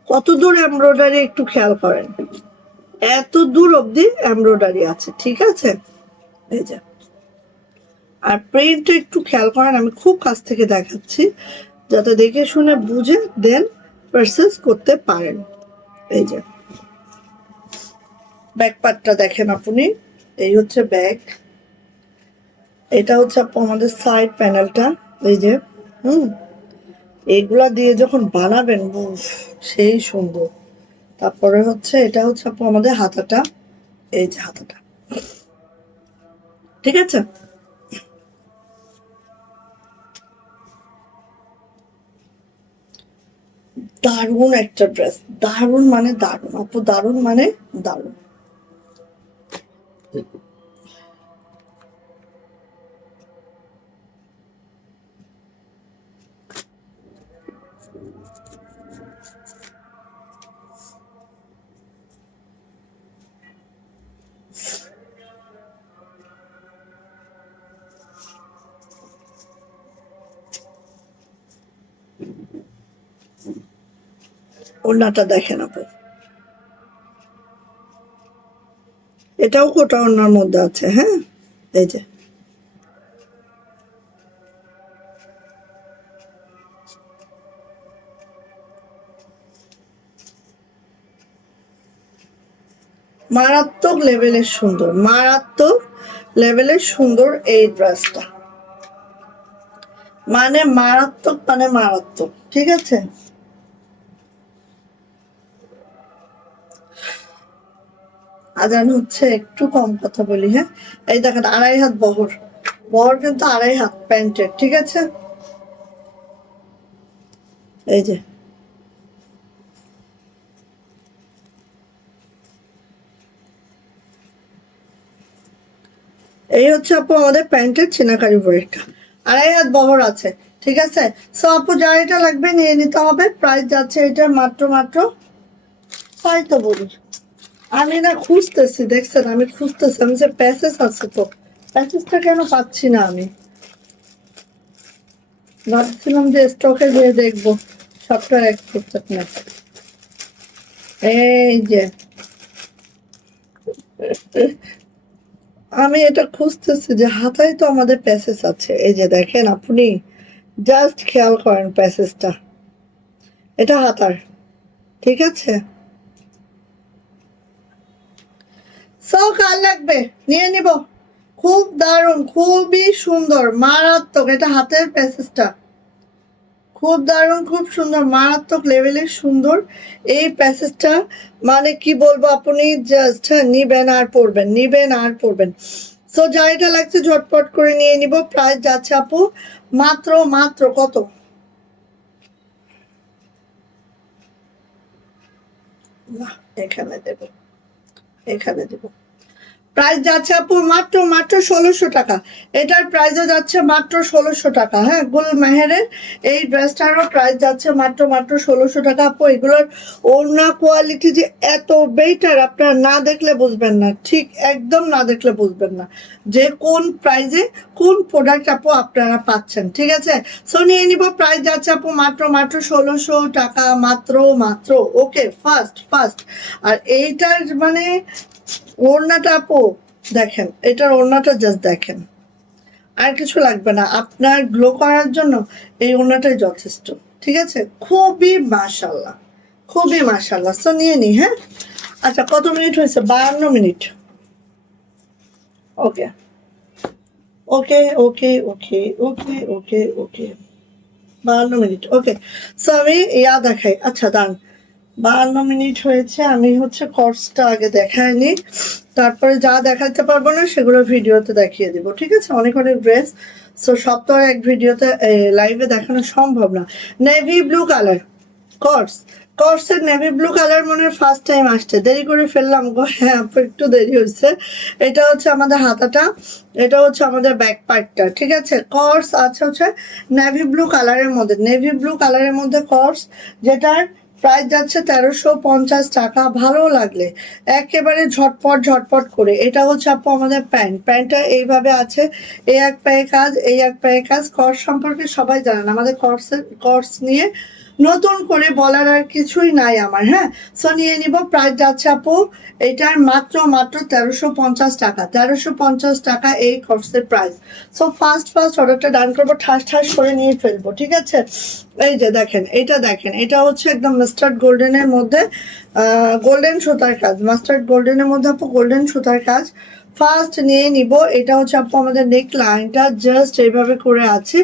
কত দূর এমব্রয়ডারি একটু খেয়াল করেন, এত দূর অবধি এমব্রয়ডারি আছে, ঠিক আছে? এই যে, আর প্রিন্টটা একটু খেয়াল করেন, আমি খুব কাছ থেকে দেখাচ্ছি যাতে দেখে শুনে বুঝে দেন পারচেজ করতে পারেন। এই যে ব্যাক পার্টটা দেখেন আপনি, এই হচ্ছে ব্যাক, এটা হচ্ছে আপু আমাদের সাইড প্যানেলটা। এই যে, হুম, এগুলা দিয়ে যখন বানাবেন উফ, সেই সুন্দর। তারপরে হচ্ছে এটা হচ্ছে আপু আমাদের হাতাটা, এই যে হাতাটা, ঠিক আছে। দারুণ একটা ড্রেস, দারুণ মানে দারুণ আপু, দারুণ মানে দারুণ। ওড়নাটা দেখেন আপু, এটাও কোটা ওড়নার মধ্যে আছে। হ্যাঁ, এই যে মারাত্মক লেভেলের সুন্দর, মারাত্মক লেভেলের সুন্দর এই ড্রেসটা, মানে মারাত্মক মানে মারাত্মক। ঠিক আছে, আজান হচ্ছে, একটু কম কথা বলি। হ্যাঁ, এই দেখেন 2.5 হাত বহর, বহর কিন্তু 2.5 হাত প্যান্টের। ঠিক আছে, এই যে এই হচ্ছে আপু আমাদের প্যান্টের চিনাকারি বইটা, 2.5 হাত বহর আছে। ঠিক আছে, সো আপু যার এটা লাগবে নিয়ে নিতে হবে। প্রাইস যাচ্ছে এটার মাত্র মাত্র, তাই তো বলি আমি না খুঁজতেছি, দেখছেন আমি খুঁজতেছি, আমি যে প্যাসেজ আছে তো প্যাসেজটা কেন পাচ্ছি না। আমি ভাবছিলাম যে স্টকে যেয়ে দেখবো, সফটওয়্যার অ্যাক্সেস না। এই যে আমি এটা খুঁজতেছি যে হাতায় তো আমাদের প্যাসেজ আছে। এই যে দেখেন আপনি, জাস্ট খেয়াল করেন প্যাসেজটা, এটা হাতার। ঠিক আছে, সো কার লাগবে নিয়ে নিব। খুব দারুণ, খুবই সুন্দর, মারাত্মক। এটা হাতের প্যাসেজটা খুব দারুণ, খুব সুন্দর, মারাত্মক লেভেলের সুন্দর এই প্যাসেজটা। মানে কি বলবো, আপনি জাস্ট নিবেন আর পড়বেন, নিবেন আর পড়বেন। সো যা এটা লাগছে ঝটপট করে নিয়ে নিব। প্রাইস যাচ্ছে আপু মাত্র মাত্র কত, এখানে দেব, এখানে দেব। প্রাইস যাচ্ছে আপু মাত্র মাত্র 1600 টাকা। এটার প্রাইসও যাচ্ছে মাত্র 1600 টাকা। হ্যাঁ, গুল মেহেরের এই ড্রেসটারও প্রাইস যাচ্ছে মাত্র মাত্র 1600 টাকা। আপু এগুলোর ওড়না কোয়ালিটি যে এত বেটার, আপনারা না দেখলে বুঝবেন না, ঠিক একদম না দেখলে বুঝবেন না যে কোন প্রাইসে কোন প্রোডাক্ট আপু আপনারা পাচ্ছেন। ঠিক আছে, সো নিয়ে নিব। প্রাইস যাচ্ছে আপু মাত্র মাত্র 1600 টাকা, মাত্র মাত্র। ওকে, ফার্স্ট ফার্স্ট। আর এইটার মানে ওড়নাটা আপু দেখেন, এটার ওড়নাটা জাস্ট দেখেন, আর কিছু লাগবে না আপনার গ্লো করার জন্য, এই ওড়নাটাই যথেষ্ট। ঠিক আছে, খুবই মাশাল্লাহ, খুবই মাশাল্লাহ। সো নিয়ে নি। হ্যাঁ, আচ্ছা কত মিনিট হয়েছে? 52 মিনিট। ওকে ওকে ওকে ওকে ওকে ওকে ওকে, 52 মিনিট। ওকে, সো আমি ইয়া দেখাই। আচ্ছা দাঁড়ান, 52 মিনিট হয়েছে, আমি হচ্ছে কোর্সটা আগে দেখাইনি, তারপরে যা দেখাতে পারবো না সেগুলো ভিডিওতে দেখিয়ে দিব। ঠিক আছে, অনেক অনেক ড্রেস, সো সব তো আর এক ভিডিওতে লাইভে দেখানো সম্ভব না। Navy blue colour কর্স, কর্সের navy blue colour মনে হয় ফার্স্ট টাইম আসছে, দেরি করে ফেললাম গো। হ্যাঁ আপু একটু দেরি হয়েছে। এটা হচ্ছে আমাদের হাতাটা, এটা হচ্ছে আমাদের ব্যাক পার্টটা। ঠিক আছে, কর্স আছে হচ্ছে নেভি ব্লু কালারের মধ্যে, নেভি ব্লু কালারের মধ্যে কর্স, যেটার প্রাইস যাচ্ছে 1350 টাকা। ভালো লাগলে একেবারে ঝটপট ঝটপট করে। এটা হচ্ছে আপু আমাদের প্যান্ট, প্যান্টটা এইভাবে আছে, এই এক পায়ে কাজ, এই এক পায়ে কাজ। কর্স সম্পর্কে সবাই জানেন, আমাদের কর্স নিয়ে নতুন করে বলার আর কিছুই নাই আমার। হ্যাঁ, সো নিয়ে নিব। প্রাইস যাচ্ছে আপু এটার মাত্র মাত্র 1350 টাকা, 1350 টাকা এই কোর্সের প্রাইস। সো ফার্স্ট ফার্স্ট অর্ডারটা ডান করবো, ঠাস ঠাস করে নিয়ে ফেলবো। ঠিক আছে, এই যে দেখেন, এটা দেখেন, এটা হচ্ছে একদম মাস্টার্ড গোল্ডেনের মধ্যে গোল্ডেন সুতার কাজ, মাস্টার্ড গোল্ডেনের মধ্যে আপু গোল্ডেন সুতার কাজ। ফার্স্ট নিয়ে নিব। এটা হচ্ছে আপু আমাদের নেক লাইনটা জাস্ট এইভাবে করে আছে,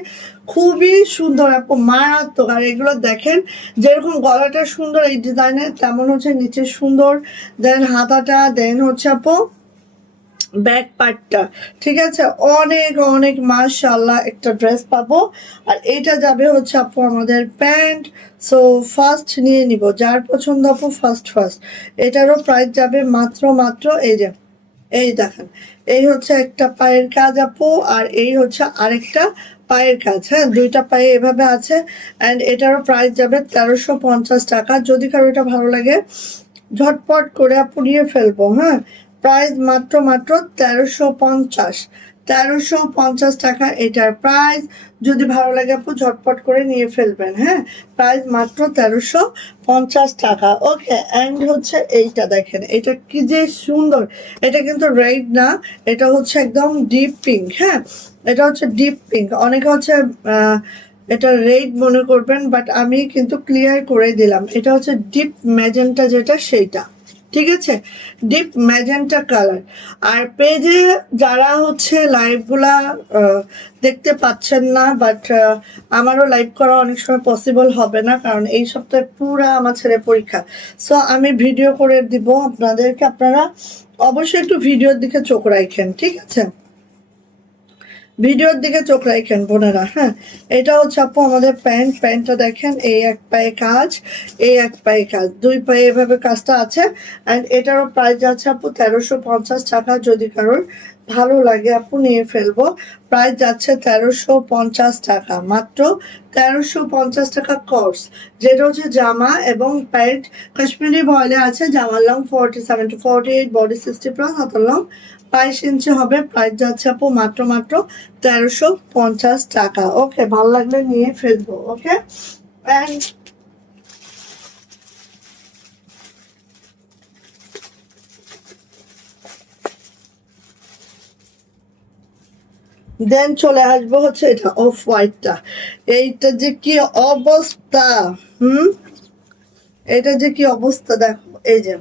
খুবই সুন্দর আপু, মারাত্মক। আর এগুলো দেখেন, যেরকম গলাটা সুন্দর এই ডিজাইনের, তেমন হচ্ছে নিচে সুন্দর। দেন হাতাটা, দেন হচ্ছে আপু ব্যাক পার্টটা, ঠিক আছে, অনেক অনেক মাশাআল্লাহ একটা ড্রেস পাবো। আর এটা যাবে হচ্ছে আপু আমাদের প্যান্ট। সো ফার্স্ট নিয়ে নিব, যার পছন্দ আপু ফার্স্ট ফার্স্ট। এটারও প্রাইস যাবে মাত্র মাত্র এই যে, এই দেখেন, এই হচ্ছে একটা পায়ের কাজ আপু, আর এই হচ্ছে আরেকটা পায়ের কাজ। হ্যাঁ, দুইটা পায়ে এভাবে আছে। অ্যান্ড এটারও প্রাইস যাবে 1350 টাকা। যদি কারো এটা ভালো লাগে ঝটপট করে আপু নিয়ে ফেলবো। হ্যাঁ, প্রাইস মাত্র মাত্র 1350। 1350 টাকা এটার প্রাইস। যদি ভালো লাগে আপু ঝটপট করে নিয়ে ফেলবেন। হ্যাঁ, প্রাইস মাত্র 1350 টাকা। ওকে, অ্যান্ড হচ্ছে এইটা দেখেন, এটা কি যে সুন্দর। এটা কিন্তু রেড না, এটা হচ্ছে একদম ডিপ পিঙ্ক। হ্যাঁ, এটা হচ্ছে ডিপ পিঙ্ক। অনেকে হচ্ছে এটা রেড মনে করবেন, বাট আমি কিন্তু ক্লিয়ার করে দিলাম এটা হচ্ছে ডিপ ম্যাজেন্টা, যেটা সেইটা, ঠিক আছে, ডিপ ম্যাজেন্টা কালার। আর পেজে যারা হচ্ছে লাইভগুলা দেখতে পাচ্ছেন না, বাট আমারও লাইভ করা অনেক সময় পসিবল হবে না, কারণ এই সপ্তাহে পুরা আমার ছেলে পরীক্ষা। সো আমি ভিডিও করে দিব আপনাদেরকে, আপনারা অবশ্যই একটু ভিডিওর দিকে চোখ রাখেন, ঠিক আছে, ভিডিওর দিকে চোখ রাখেন বোনেরা। হ্যাঁ, এটা হচ্ছে আপু আমাদের প্যান্ট। প্যান্টটা দেখেন, এই এক পায়ে কাজ, এই এক পায়ে কাজ, দুই পায়ে এভাবে কাজটা আছে। অ্যান্ড এটারও প্রাইস আছে আপু 1350 টাকা। যদি কারোর ভালো লাগে আপু নিয়ে ফেলবো। প্রাইস যাচ্ছে 1350 টাকা, মাত্র 1350 টাকা কোর্স, যেটা হচ্ছে জামা এবং প্যান্ট কাশ্মীরি ভয়েলে আছে। জামার লং 47 to 48, বডি 60+, হাতার লং 22 ইঞ্চি হবে। প্রাইস যাচ্ছে আপু মাত্র মাত্র 1350 টাকা। ওকে, ভালো লাগলে নিয়ে ফেলবো। ওকে, অ্যান্ড দেন চলে আসবো হচ্ছে এটা অফ হোয়াইটটা। এইটা যে কি অবস্থা! হুম, এটা যে কি অবস্থা দেখো, এই যে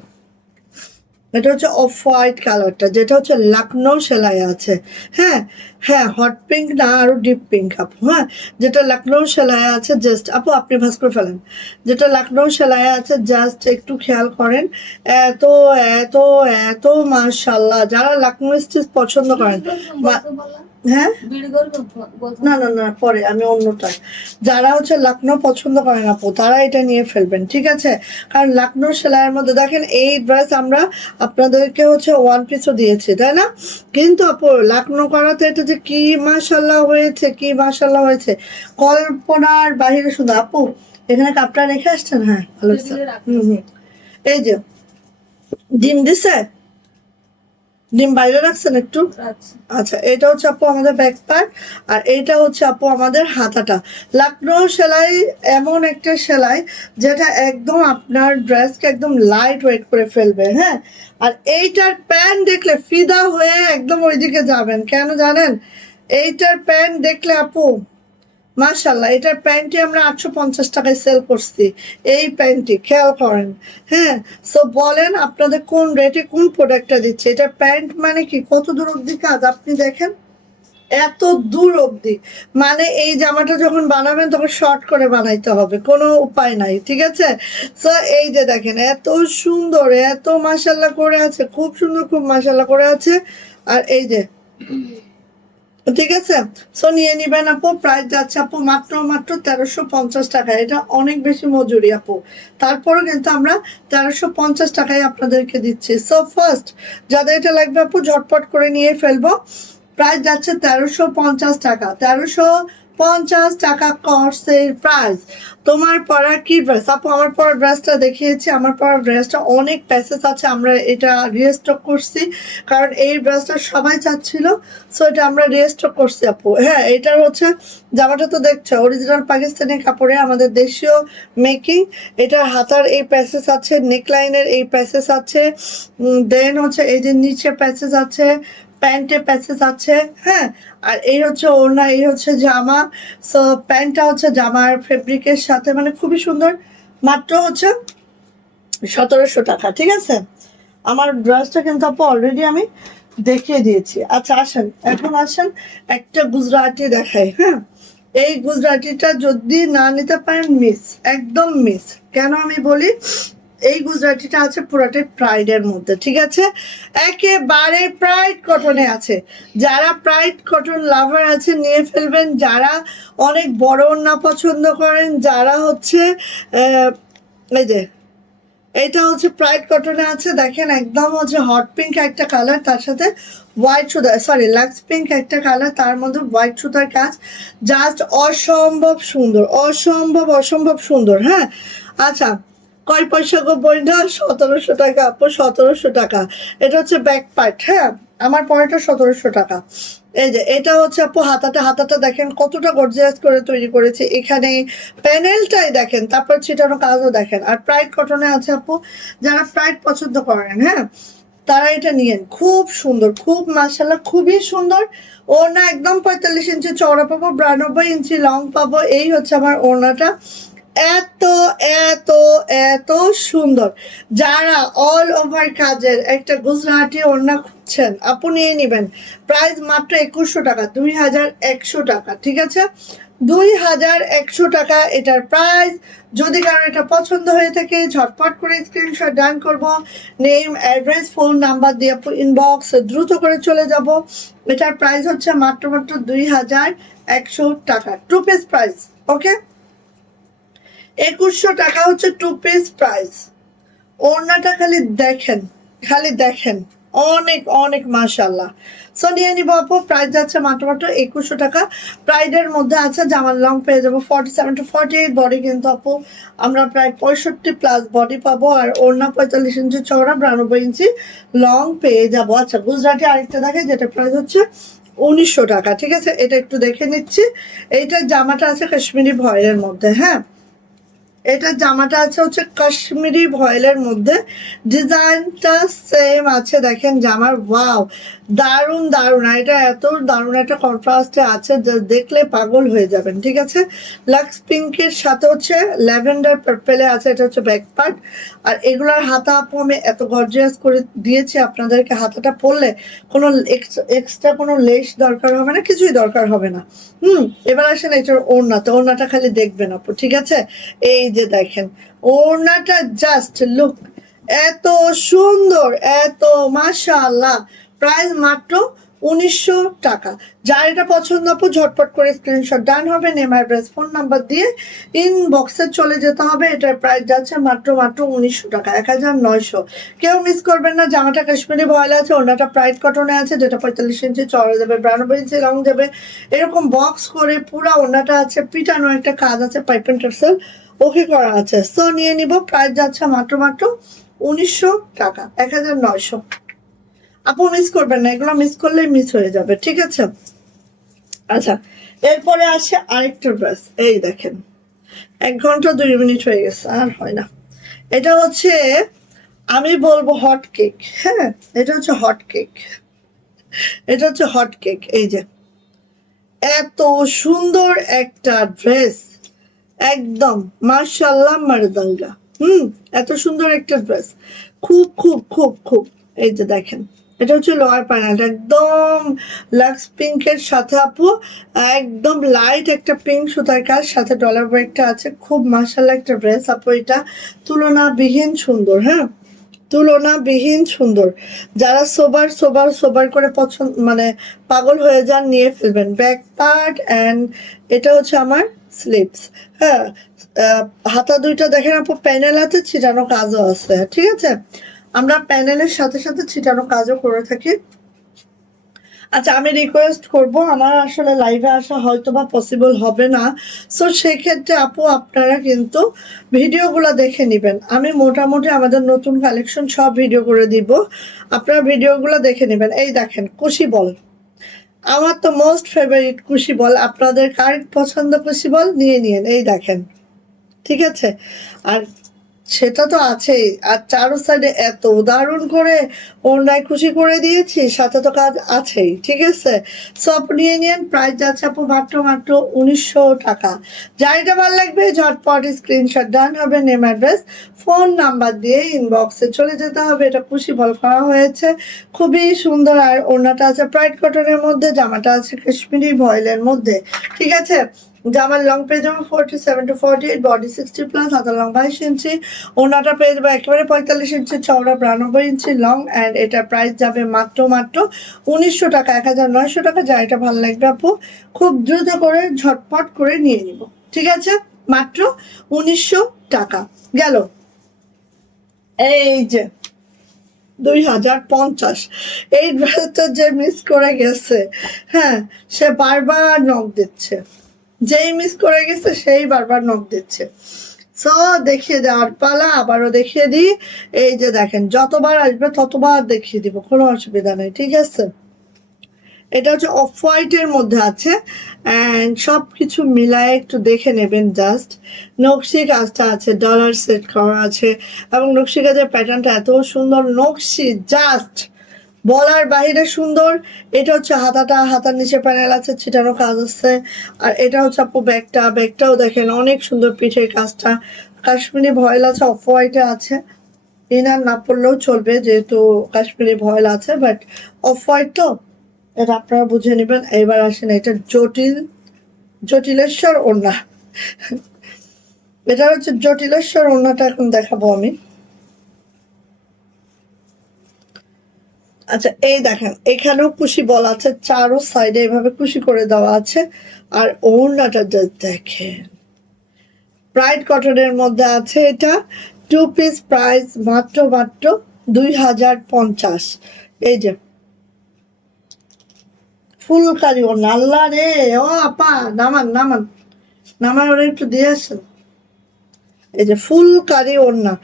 এটা হচ্ছে অফ হোয়াইট কালারটা, যেটা হচ্ছে লখনৌ সেলাই আছে। হ্যাঁ, হ্যাঁ, হট পিঙ্ক না, আরো ডিপ পিঙ্ক আপু। হ্যাঁ, যেটা লখনৌ সেলাই আছে, জাস্ট আপু আপনি ভাস করে ফেলেন, যেটা লখনৌ সেলাই আছে, জাস্ট একটু খেয়াল করেন। এত এত এত মাশাল্লাহ, যারা লখনৌ স্টিচ পছন্দ করেন, হ্যাঁ, না না না, পরে আমি অন্যটা, যারা হচ্ছে লখনৌ পছন্দ করেন আপু, তারা এটা নিয়ে ফেলবেন, ঠিক আছে। কারণ লখনৌ সেলাইয়ের মধ্যে দেখেন, এই ড্রেস আমরা আপনাদেরকে হচ্ছে ওয়ান পিসও দিয়েছি, তাই না? কিন্তু আপু লখনৌ করাতে এটা যে কি মাশাল্লাহ হয়েছে, কি মাশাল্লাহ হয়েছে, কল্পনার বাহিরে শুধু। আপু এখানে কাপটা রেখে আসছেন? হ্যাঁ, ভালো। হুম হুম, এই যে ডিম দিছে, ডিম বাইরে রাখছেন একটু। আচ্ছা, এটা হচ্ছে আপু আমাদের ব্যাক পার্ট, আর এইটা হচ্ছে আপু আমাদের হাতাটা। লখনৌ সেলাই এমন একটা সেলাই যেটা একদম আপনার ড্রেসকে একদম লাইট ওয়েট করে ফেলবে। হ্যাঁ, আর এইটার প্যান্ট দেখলে ফিদা হয়ে একদম ওইদিকে যাবেন। কেন জানেন? এইটার প্যান্ট দেখলে আপু মাশাল্লাহ, এটার প্যান্টটি আমরা 850 টাকায় সেল করছি। এই প্যান্টটি খেয়াল করেন। হ্যাঁ, সো বলেন আপনাদের কোন রেটে কোন প্রোডাক্টটা দিচ্ছে। এটা প্যান্ট মানে কি, কত দূর অব্দি কাজ আপনি দেখেন, এত দূর অব্দি। মানে এই জামাটা যখন বানাবেন তখন শর্ট করে বানাইতে হবে, কোনো উপায় নাই, ঠিক আছে। সো এই যে দেখেন, এত সুন্দর, এত মাশাল্লাহ করে আছে, খুব সুন্দর, খুব মাশাল্লাহ করে আছে। আর এই যে, ঠিক আছে, সো নিয়ে নিবেন আপু। প্রাইস যাচ্ছে আপু মাত্র মাত্র 1350 টাকা। এটা অনেক বেশি মজুরি আপু, তারপরও কিন্তু আমরা 1350 টাকায় আপনাদেরকে দিচ্ছি। সো ফার্স্ট যাদের এটা লাগবে আপু ঝটপট করে নিয়ে ফেলবো। প্রাইস যাচ্ছে 1350 টাকা। 1350 টাকা কোর্সের প্রাইস। তোমার পরা কি ড্রেস আপু? আমার পরা ড্রেসটা দেখিয়েছি, আমার পরা ড্রেসটা অনেক প্যাসেজ আছে, আমরা এটা রিস্টক করছি, কারণ এই ড্রেসটা সবাই চাচ্ছিল। সো এটা আমরা রিস্টক করছি আপু। হ্যাঁ, এটার হচ্ছে জামাটা তো দেখছো, অরিজিনাল পাকিস্তানি কাপড়ে আমাদের দেশীয় মেকিং। এটার হাতার এই প্যাসেজ আছে, নেকলাইনের এই প্যাসেজ আছে, দেন হচ্ছে এই যে নিচে প্যাসেজ আছে, প্যান্টে প্যাসেজ আছে। হ্যাঁ, আর এই হচ্ছে ওড়না, এই হচ্ছে জামা। সো প্যান্টটা হচ্ছে জামার ফেব্রিকের সাথে, মানে খুবই সুন্দর। মাত্র হচ্ছে 1700 টাকা, ঠিক আছে। আমার ড্রেসটা কিন্তু আপু অলরেডি আমি দেখিয়ে দিয়েছি। আচ্ছা আসেন, এখন আসেন একটা গুজরাটি দেখাই। হ্যাঁ, এই গুজরাটিটা যদি না নিতে পারেন মিস, একদম মিস। কেন আমি বলি, এই গুজরাটিটা আছে পুরোটাই প্রাইডের মধ্যে, ঠিক আছে, একেবারে প্রাইড কটনে আছে। যারা প্রাইড কটন লাভার আছে নিয়ে ফেলবেন, যারা অনেক বড় ওড়না পছন্দ করেন, যারা হচ্ছে এই যে এটা হচ্ছে প্রাইড কটনে আছে, দেখেন একদম হচ্ছে হট পিঙ্ক একটা কালার, তার সাথে হোয়াইট সুতা, সরি লাক্স পিঙ্ক একটা কালার, তার মধ্যে হোয়াইট সুতার কাজ, জাস্ট অসম্ভব সুন্দর, অসম্ভব অসম্ভব সুন্দর। হ্যাঁ, আচ্ছা, কয় পয়সা গো বইটা? 1700 টাকা আপু, 1700 টাকা। এটা হচ্ছে ব্যাক পার্ট। হ্যাঁ, আমার পরেটা 1700 টাকা। এই যে এটা হচ্ছে আপু হাতাটা দেখেন কতটা গর্জিয়াস করে তৈরি করেছে, এখানে প্যানেলটাই দেখেন, তারপর ছিটানো কাজও দেখেন। আর প্রাইড কটনে আছে আপু, যারা প্রাইড পছন্দ করেন, হ্যাঁ, তারা এটা নিয়েন, খুব সুন্দর, খুব মাশাআল্লাহ, খুবই সুন্দর। ওড়না একদম 45 ইঞ্চি চওড়া পাবো, 92 ইঞ্চি লং পাবো। এই হচ্ছে আমার ওড়নাটা, এত এত এত সুন্দর। যারা অল ওভার কাজের একটা গুজরাটি ওড়না খুঁজছেন, আপু নিয়ে নেবেন। প্রাইস মাত্র 2100 টাকা, 2100 টাকা, ঠিক আছে, 2100 টাকা এটার প্রাইস। যদি কারো এটা পছন্দ হয়ে থাকে ঝটপট করে স্ক্রিনশট ডান করব, নেম, অ্যাড্রেস, ফোন নাম্বার দিয়ে আপু ইনবক্স দ্রুত করে চলে যাব। এটার প্রাইস হচ্ছে মাত্র 2100 টাকা, 2 পিস প্রাইস। ওকে, 2100 টাকা হচ্ছে 2 পিস প্রাইস। ওড়নাটা খালি দেখেন, খালি দেখেন, অনেক অনেক মাশাআল্লাহ। সো নিয়ে নিব আপু, প্রাইস যাচ্ছে মাত্র 2100 টাকা। প্রাইডের মধ্যে আছে, জামার লং পেয়ে যাবো 47 to 48, বডি কিন্তু আপু আমরা প্রায় 65+ বডি পাবো। আর ওড়না 45 ইঞ্চি চওড়া, 92 ইঞ্চি লং পেয়ে যাবো। আচ্ছা, গুজরাটি আরেকটা দেখে, যেটা প্রাইস হচ্ছে 1900 টাকা, ঠিক আছে, এটা একটু দেখে নিচ্ছি। এইটার জামাটা আছে কাশ্মীরি ভয়েলের মধ্যে। হ্যাঁ, এটা জামাটা আছে হচ্ছে কাশ্মীরি ভয়েলের মধ্যে, ডিজাইনটা সেম আছে, দেখেন জামার, ওয়াও, দারুণ দারুণ। আর এটা এত দারুণ একটা কন্ট্রাস্টে আছে যে দেখলে পাগল হয়ে যাবেন, ঠিক আছে। লাক্স পিঙ্কের সাথে হচ্ছে ল্যাভেন্ডার পার্পেলে আছে, এটা হচ্ছে ব্যাক পার্ট। আর এগুলার হাতা আপু আমি এত গর্জিয়াস করে দিয়েছি আপনাদেরকে, হাতাটা পরলে কোনো এক্সট্রা কোনো লেস দরকার হবে না, কিছুই দরকার হবে না। এবার আসেন এটার ওড়নাতে, ওড়নাটা খালি দেখবেন আপু, ঠিক আছে। এই যে দেখেন ওড়নাটা, জাস্ট লুক, এত সুন্দর, এত মাশাআল্লাহ। প্রাইস মাত্র 1900 টাকা। যার এটা পছন্দ আপু ঝটপট করে স্ক্রিনশট ডান হবে, নেম, অ্যাড্রেস, ফোন নাম্বার দিয়ে ইনবক্সে চলে যেতে হবে। এটার প্রাইস যাচ্ছে মাত্র 1900 টাকা, 1900। কেউ মিস করবেন না। জামাটা কাশ্মীরি ভয়েল আছে, ওড়নাটা প্রাইড কটনে আছে, যেটা 45 ইঞ্চি চড়া যাবে, 92 ইঞ্চি লং যাবে। এরকম বক্স করে পুরা ওড়নাটা আছে, পিটানো একটা কাজ আছে, পাইপ এন্ড টার্সেল ওকে করা আছে। সো নিয়ে নিব, প্রাইস যাচ্ছে মাত্র 1900 টাকা, 1900। আপু মিস করবেন না, এগুলো মিস করলেই মিস হয়ে যাবে, ঠিক আছে। আচ্ছা, এরপরে আসে আরেকটা ড্রেস, এই দেখেন 1 ঘন্টা 2 মিনিট হয়ে গেছে, আর হয় না। এটা হচ্ছে, আমি বলবো হট কেক। হ্যাঁ, এটা হচ্ছে হট কেক, এটা হচ্ছে হট কেক। এই যে এত সুন্দর একটা ড্রেস, একদম মাশাআল্লাহ মারদাঙ্গা। এত সুন্দর একটা ড্রেস, খুব খুব খুব খুব। এই যে দেখেন, এটা হচ্ছে লোয়ার প্যানেলটা, একদম লাক্স পিঙ্কের সাথে আপু একদম লাইট একটা পিঙ্ক সুতার কাজ, সাথে ডলার ব্রেকটা আছে, খুব মাশাআল্লাহ একটা ড্রেস আপু, এটা তুলনাবিহীন সুন্দর। হ্যাঁ, তুলনাবিহীন সুন্দর। যারা সোবার সোবার সোবার করে পছন্দ, মানে পাগল হয়ে যান, নিয়ে ফেলবেন। ব্যাক পার্ট অ্যান্ড এটা হচ্ছে আমার স্লিপস। হ্যাঁ, হাতা দুইটা দেখেন আপু, প্যানেল আছে, ছিটানো কাজও আছে, ঠিক আছে। আমরা প্যানেলের সাথে সাথে ছিটানো কাজও করে থাকি। আচ্ছা, আমি রিকোয়েস্ট করব, আমার আসলে লাইভে আসা হয়তো বা পসিবল হবে না, সো সেক্ষেত্রে আপু আপনারা কিন্তু ভিডিওগুলো দেখে নেবেন। আমি মোটামুটি আমাদের নতুন কালেকশন সব ভিডিও করে দিব, আপনারা ভিডিওগুলো দেখে নেবেন। এই দেখেন কুশি বল, আমার তো মোস্ট ফেভারিট কুশি বল, আপনাদের কার পছন্দ কুশি বল নিয়ে নিন। এই দেখেন, ঠিক আছে। আর সেটা তো আছেই, আর চারো সাইডে এত দারুণ করে ওড়নায় খুশি করে দিয়েছি, সাথে তো কাজ আছেই, ঠিক আছে। সব নিয়ে নিন, প্রাইস যাচ্ছে আপু মাত্র 1900 টাকা। যার এটা ভালো লাগবে ঝটপট স্ক্রিনশট ডান হবে, নেম, অ্যাড্রেস, ফোন নাম্বার দিয়ে ইনবক্সে চলে যেতে হবে। এটা খুশি বল করা হয়েছে, খুবই সুন্দর। আর ওড়নাটা আছে প্রাইড কটনের মধ্যে, জামাটা আছে কাশ্মীরি ভয়েলের মধ্যে, ঠিক আছে। জামার লং পেয়ে যাবো 47 to 48, বডি 60+, হাতার লং 22 ইঞ্চি, ওনাটা পেয়ে যাবো একেবারে 45 ইঞ্চি চওড়া 92 ইঞ্চি লং, অ্যান্ড এটার প্রাইস যাবে মাত্র 1900 টাকা, 1900 টাকা। যা এটা ভালো লাগবে আপু খুব দ্রুত করে ঝটপট করে নিয়ে নিব, ঠিক আছে? মাত্র 1900 টাকা গেল। এই যে 2050, এই ড্রেসটা যে মিস করে গেছে, হ্যাঁ, সে বারবার নখ দিচ্ছে, যেই মিস করে গেছে সেই বারবার নখ দিচ্ছে। সো দেখিয়ে দেওয়ার পালা, আবারও দেখিয়ে দিই। এই যে দেখেন, যতবার আসবে ততবার দেখিয়ে দিব, কোনো অসুবিধা নেই, ঠিক আছে? এটা হচ্ছে অফ হোয়াইটের মধ্যে আছে, অ্যান্ড সব কিছু মিলায় একটু দেখে নেবেন। জাস্ট নকশি কাজটা আছে, ডলার সেট করা আছে, এবং নকশি কাজের প্যাটার্নটা এত সুন্দর, নকশি জাস্ট বলার বাহিরে সুন্দর। এটা হচ্ছে হাতাটা, হাতার নিচে প্যানেল আছে, ছিটানো কাজ আছে। আর এটা হচ্ছে আপু ব্যাগটাও দেখেন অনেক সুন্দর, পিঠের কাজটা কাশ্মীরি ভয়েল আছে, অফ হোয়াইটে আছে। ইনার না পড়লেও চলবে যেহেতু কাশ্মীরি ভয়েল আছে, বাট অফ হোয়াইট তো, এটা আপনারা বুঝে নেবেন। এবার আসেন, এটা জটিলেশ্বর ওড়না। এটা হচ্ছে জটিলেশ্বর ওড়নাটা এখন দেখাবো আমি। আচ্ছা, এই দেখেন, এখানেও কুশি বলা আছে, চারো সাইডে এভাবে কুশি করে দেওয়া আছে। আর ওড়নাটা দেখেন, ব্রাইট কটনের মধ্যে আছে। এটা 2 পিস, প্রাইস মাত্র 2050। এই যে ফুলকারি ওড়না, আল্লাহ রে, ও আপা নামান নামান নামান, ওরা একটু দিয়ে আসেন। এই যে ফুলকারি ওড়না,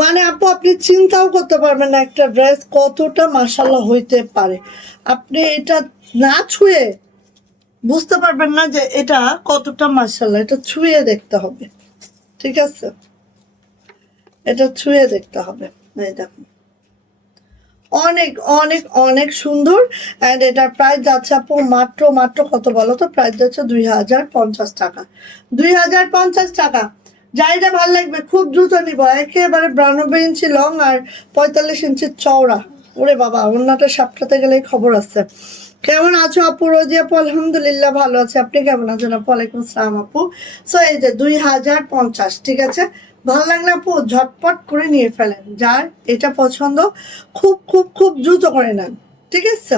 মানে আপু আপনি চিন্তাও করতে পারবেন না একটা ড্রেস কতটা মাশাআল্লাহ হইতে পারে। আপনি এটা না ছুঁয়ে বুঝতে পারবেন না যে এটা কতটা মাশাআল্লাহ, এটা ছুঁয়ে দেখতে হবে, ঠিক আছে? এটা ছুঁয়ে দেখতে হবে। এই দেখুন, অনেক অনেক অনেক সুন্দর। অ্যান্ড এটার প্রাইস যাচ্ছে আপু মাত্র কত বলো তো? প্রাইস যাচ্ছে 2050 টাকা, 2050 টাকা। যাইটা ভালো লাগবে খুব দ্রুত নিব, একেবারে 92 ইঞ্চি লং আর 45 ইঞ্চি চওড়া। ওরে বাবা, ওনাটা সাপটাতে গেলে খবর আছে। কেমন আছো আপু? রোজি আপু আলহামদুলিল্লাহ ভালো আছে, আপনি কেমন আছেন আপু? ওয়ালাইকুম আসসালাম আপু। সো এই যে 2050, ঠিক আছে? ভালো লাগলে আপু ঝটপট করে নিয়ে ফেলেন, যার এটা পছন্দ খুব খুব খুব দ্রুত করে নেন, ঠিক আছে?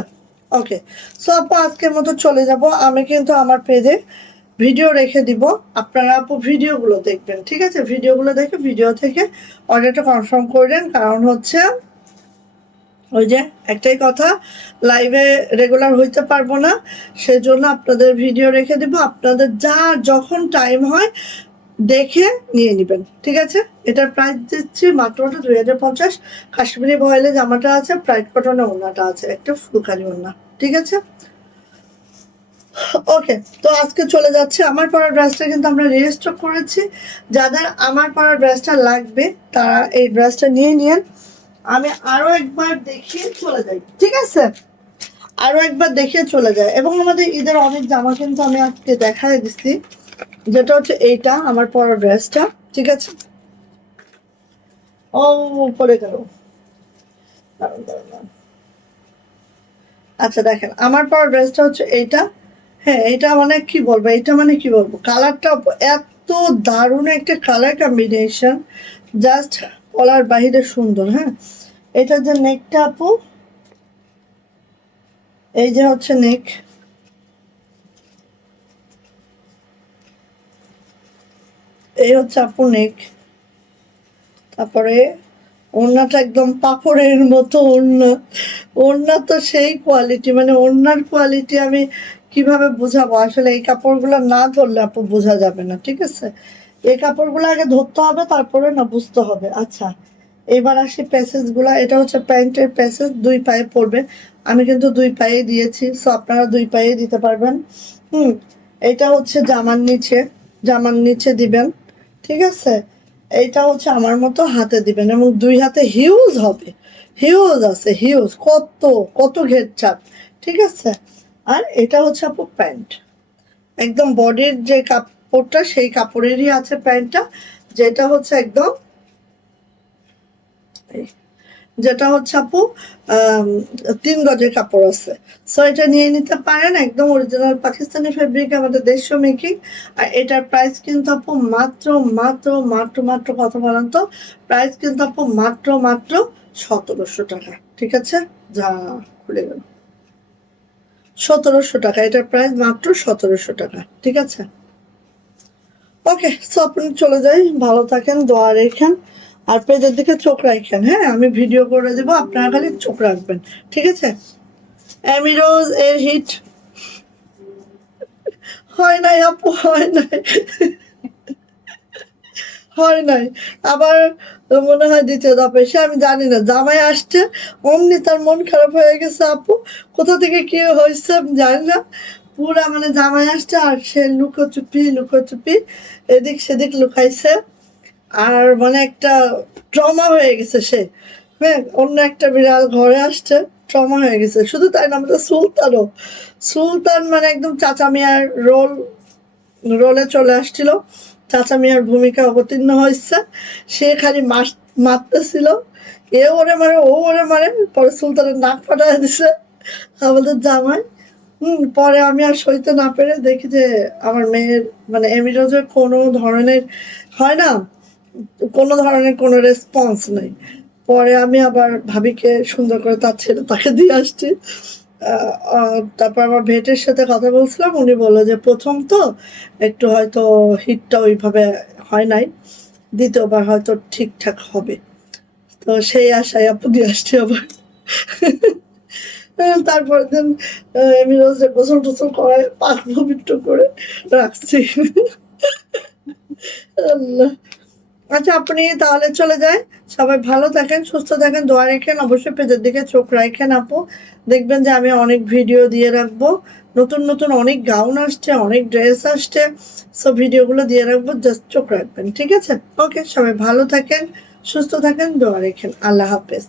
ওকে, সো আপু আজকের মতো চলে যাব আমি, কিন্তু আমার পেজে ভিডিও রেখে দিব, আপনারা আপু ভিডিওগুলো দেখবেন, ঠিক আছে? ভিডিওগুলো দেখে ভিডিও থেকে অর্ডারটা কনফার্ম করবেন, কারণ হচ্ছে ওই যে একটাই কথা, লাইভে রেগুলার হইতে পারবো না, সেজন্য আপনাদের ভিডিও রেখে দিব, আপনাদের যা যখন টাইম হয় দেখে নিয়ে নেবেন, ঠিক আছে? এটার প্রাইস দিচ্ছি মাত্র 2050। কাশ্মীরি ভয়েলে জামাটা আছে, ব্রাইট কটনে ওড়নাটা আছে, একটা ফুলকারি ওড়না, ঠিক আছে? ওকে, তো আজকে চলে যাচ্ছে আমার পরা ড্রেসটা, কিন্তু আমরা রিস্টক করেছি। যাদের আমার পরা ড্রেসটা লাগবে তারা এই ড্রেসটা নিয়ে নিন। আমি আরো একবার দেখিয়ে চলে যাই, ঠিক আছে? আরো একবার দেখিয়ে চলে যায়। এবং আমাদের ঈদের অনেক জামা কিন্তু আমি আজকে দেখাই দিচ্ছি, যেটা হচ্ছে এইটা আমার পরা ড্রেসটা, ঠিক আছে? ও পরে গেল, দাঁড়ান দাঁড়ান দাঁড়ান। আচ্ছা দেখেন, আমার পরা ড্রেসটা হচ্ছে এইটা। হ্যাঁ, এটা মানে কি বলবো, এটা মানে কি বলবো, কালারটা এত দারুণ একটা কালার কম্বিনেশন, জাস্ট বলার বাহিরে সুন্দর। হ্যাঁ, এটা যে নেকটা আপু, এই যে হচ্ছে নেক, এই হচ্ছে আপু নেক। তারপরে ওড়নাটা একদম পাপড়ের মতো ওড়না, ওড়না তো সেই কোয়ালিটি, মানে ওড়নার কোয়ালিটি আমি কিভাবে বোঝাবো, আসলে এই কাপড়গুলো না ধরলে আপু বোঝা যাবে না, ঠিক আছে? এই কাপড়গুলো আগে ধরতে হবে, তারপরে না বুঝতে হবে। আচ্ছা, এবার আসি প্যাসেজ গুলা। এটা হচ্ছে প্যান্টের প্যাসেজ, 2 পায়ে পড়বে। আমি কিন্তু 2 পায়ে দিয়েছি, সো আপনারা 2 পায়ে দিতে পারবেন। হুম, এটা হচ্ছে জামার নিচে দিবেন, ঠিক আছে? এইটা হচ্ছে আমার মতো হাতে দিবেন, এবং 2 হাতে হিউজ হবে, হিউজ আছে, হিউজ, কত কত ঘের চাপ, ঠিক আছে? আর এটা হচ্ছে আপু প্যান্ট, একদম বডির যে কাপড়টা সেই কাপড়েরই আছে প্যান্টটা, যেটা হচ্ছে একদম যেটা হচ্ছে আপু 3 গজের কাপড় আছে। সো এটা নিয়ে নিতে পারেন, একদম অরিজিনাল পাকিস্তানি ফেব্রিক, আমাদের দেশীয় মেকিং। আর এটার প্রাইস কিন্তু আপু মাত্র মাত্র মাত্র মাত্র কত বলেন তো? প্রাইস কিন্তু আপু মাত্র মাত্র 1700 টাকা। ঠিক আছে, যা খুলে গেল 1700 টাকা, এটার প্রাইস মাত্র 1700 টাকা। ঠিক আছে, ওকে। সো আপনি চলে যাই, ভালো থাকেন, দোয়া রেখেন, আর পেজের দিকে চোখ রাখেন। হ্যাঁ, আমি ভিডিও করে দেবো, আপনারা খালি চোখ রাখবেন। ঠিক আছে। এমিরোজ এর হিট হয় নাই আপু, হয় নাই, হয় নাই। আবার মনে হয় দ্বিতীয় দফা এসে, আমি জানি না, জামাই আসছে অমনি তার মন খারাপ হয়ে গেছে আপু। কোথা থেকে কি হয়েছে আমি জানি না, পুরা মানে জামাই আসছে আর সে লুকোচুপি লুকোচুপি এদিক সেদিক লুকাইছে। আর মানে একটা ট্রমা হয়ে গেছে সে। হ্যাঁ, অন্য একটা বিড়াল ঘরে আসছে, ট্রমা হয়ে গেছে। শুধু তাই না, আমাদের সুলতানও, সুলতান মানে একদম চাচা মিয়ার রোলে চলে আসছিল, চাচা মিয়ার ভূমিকা অবতীর্ণ হয়েছে। সে খালি মারতেছিল, এ ওরে মারে ও ওরে মারে, পরে সুলতানের নাক ফাটাই দিছে আমাদের জামাই। পরে আমি আর সইতে না পেরে দেখি যে আমার মেয়ের মানে এমিরোজের কোনো ধরনের হয় না, কোনো ধরনের কোনো রেসপন্স নেই। পরে আমি আবার ভাবিকে সুন্দর করে তার ছেলে তাকে দিয়ে আসছি। তারপর আমার ভেটের সাথে কথা বলছিলাম, উনি বললো যে প্রথম তো একটু হয়তো হিটটা ওইভাবে হয় নাই, দ্বিতীয়বার হয়তো ঠিকঠাক হবে। তো সেই আশায় আপু দিয়ে আসছি আবার। তারপরের দিন আমি রোজ গোসল টোসল করায় পাক পবিত্র করে রাখছি। আল্লাহ। আচ্ছা, আপনি তাহলে চলে যায়। সবাই ভালো থাকেন, সুস্থ থাকেন, দোয়া রেখেন, অবশ্যই পেজের দিকে চোখ রাখেন আপু। দেখবেন যে আমি অনেক ভিডিও দিয়ে রাখবো, নতুন নতুন অনেক গাউন আসছে, অনেক ড্রেস আসছে। সব ভিডিওগুলো দিয়ে রাখবো, জাস্ট চোখ রাখবেন। ঠিক আছে, ওকে। সবাই ভালো থাকেন, সুস্থ থাকেন, দোয়া রেখেন। আল্লাহ হাফেজ।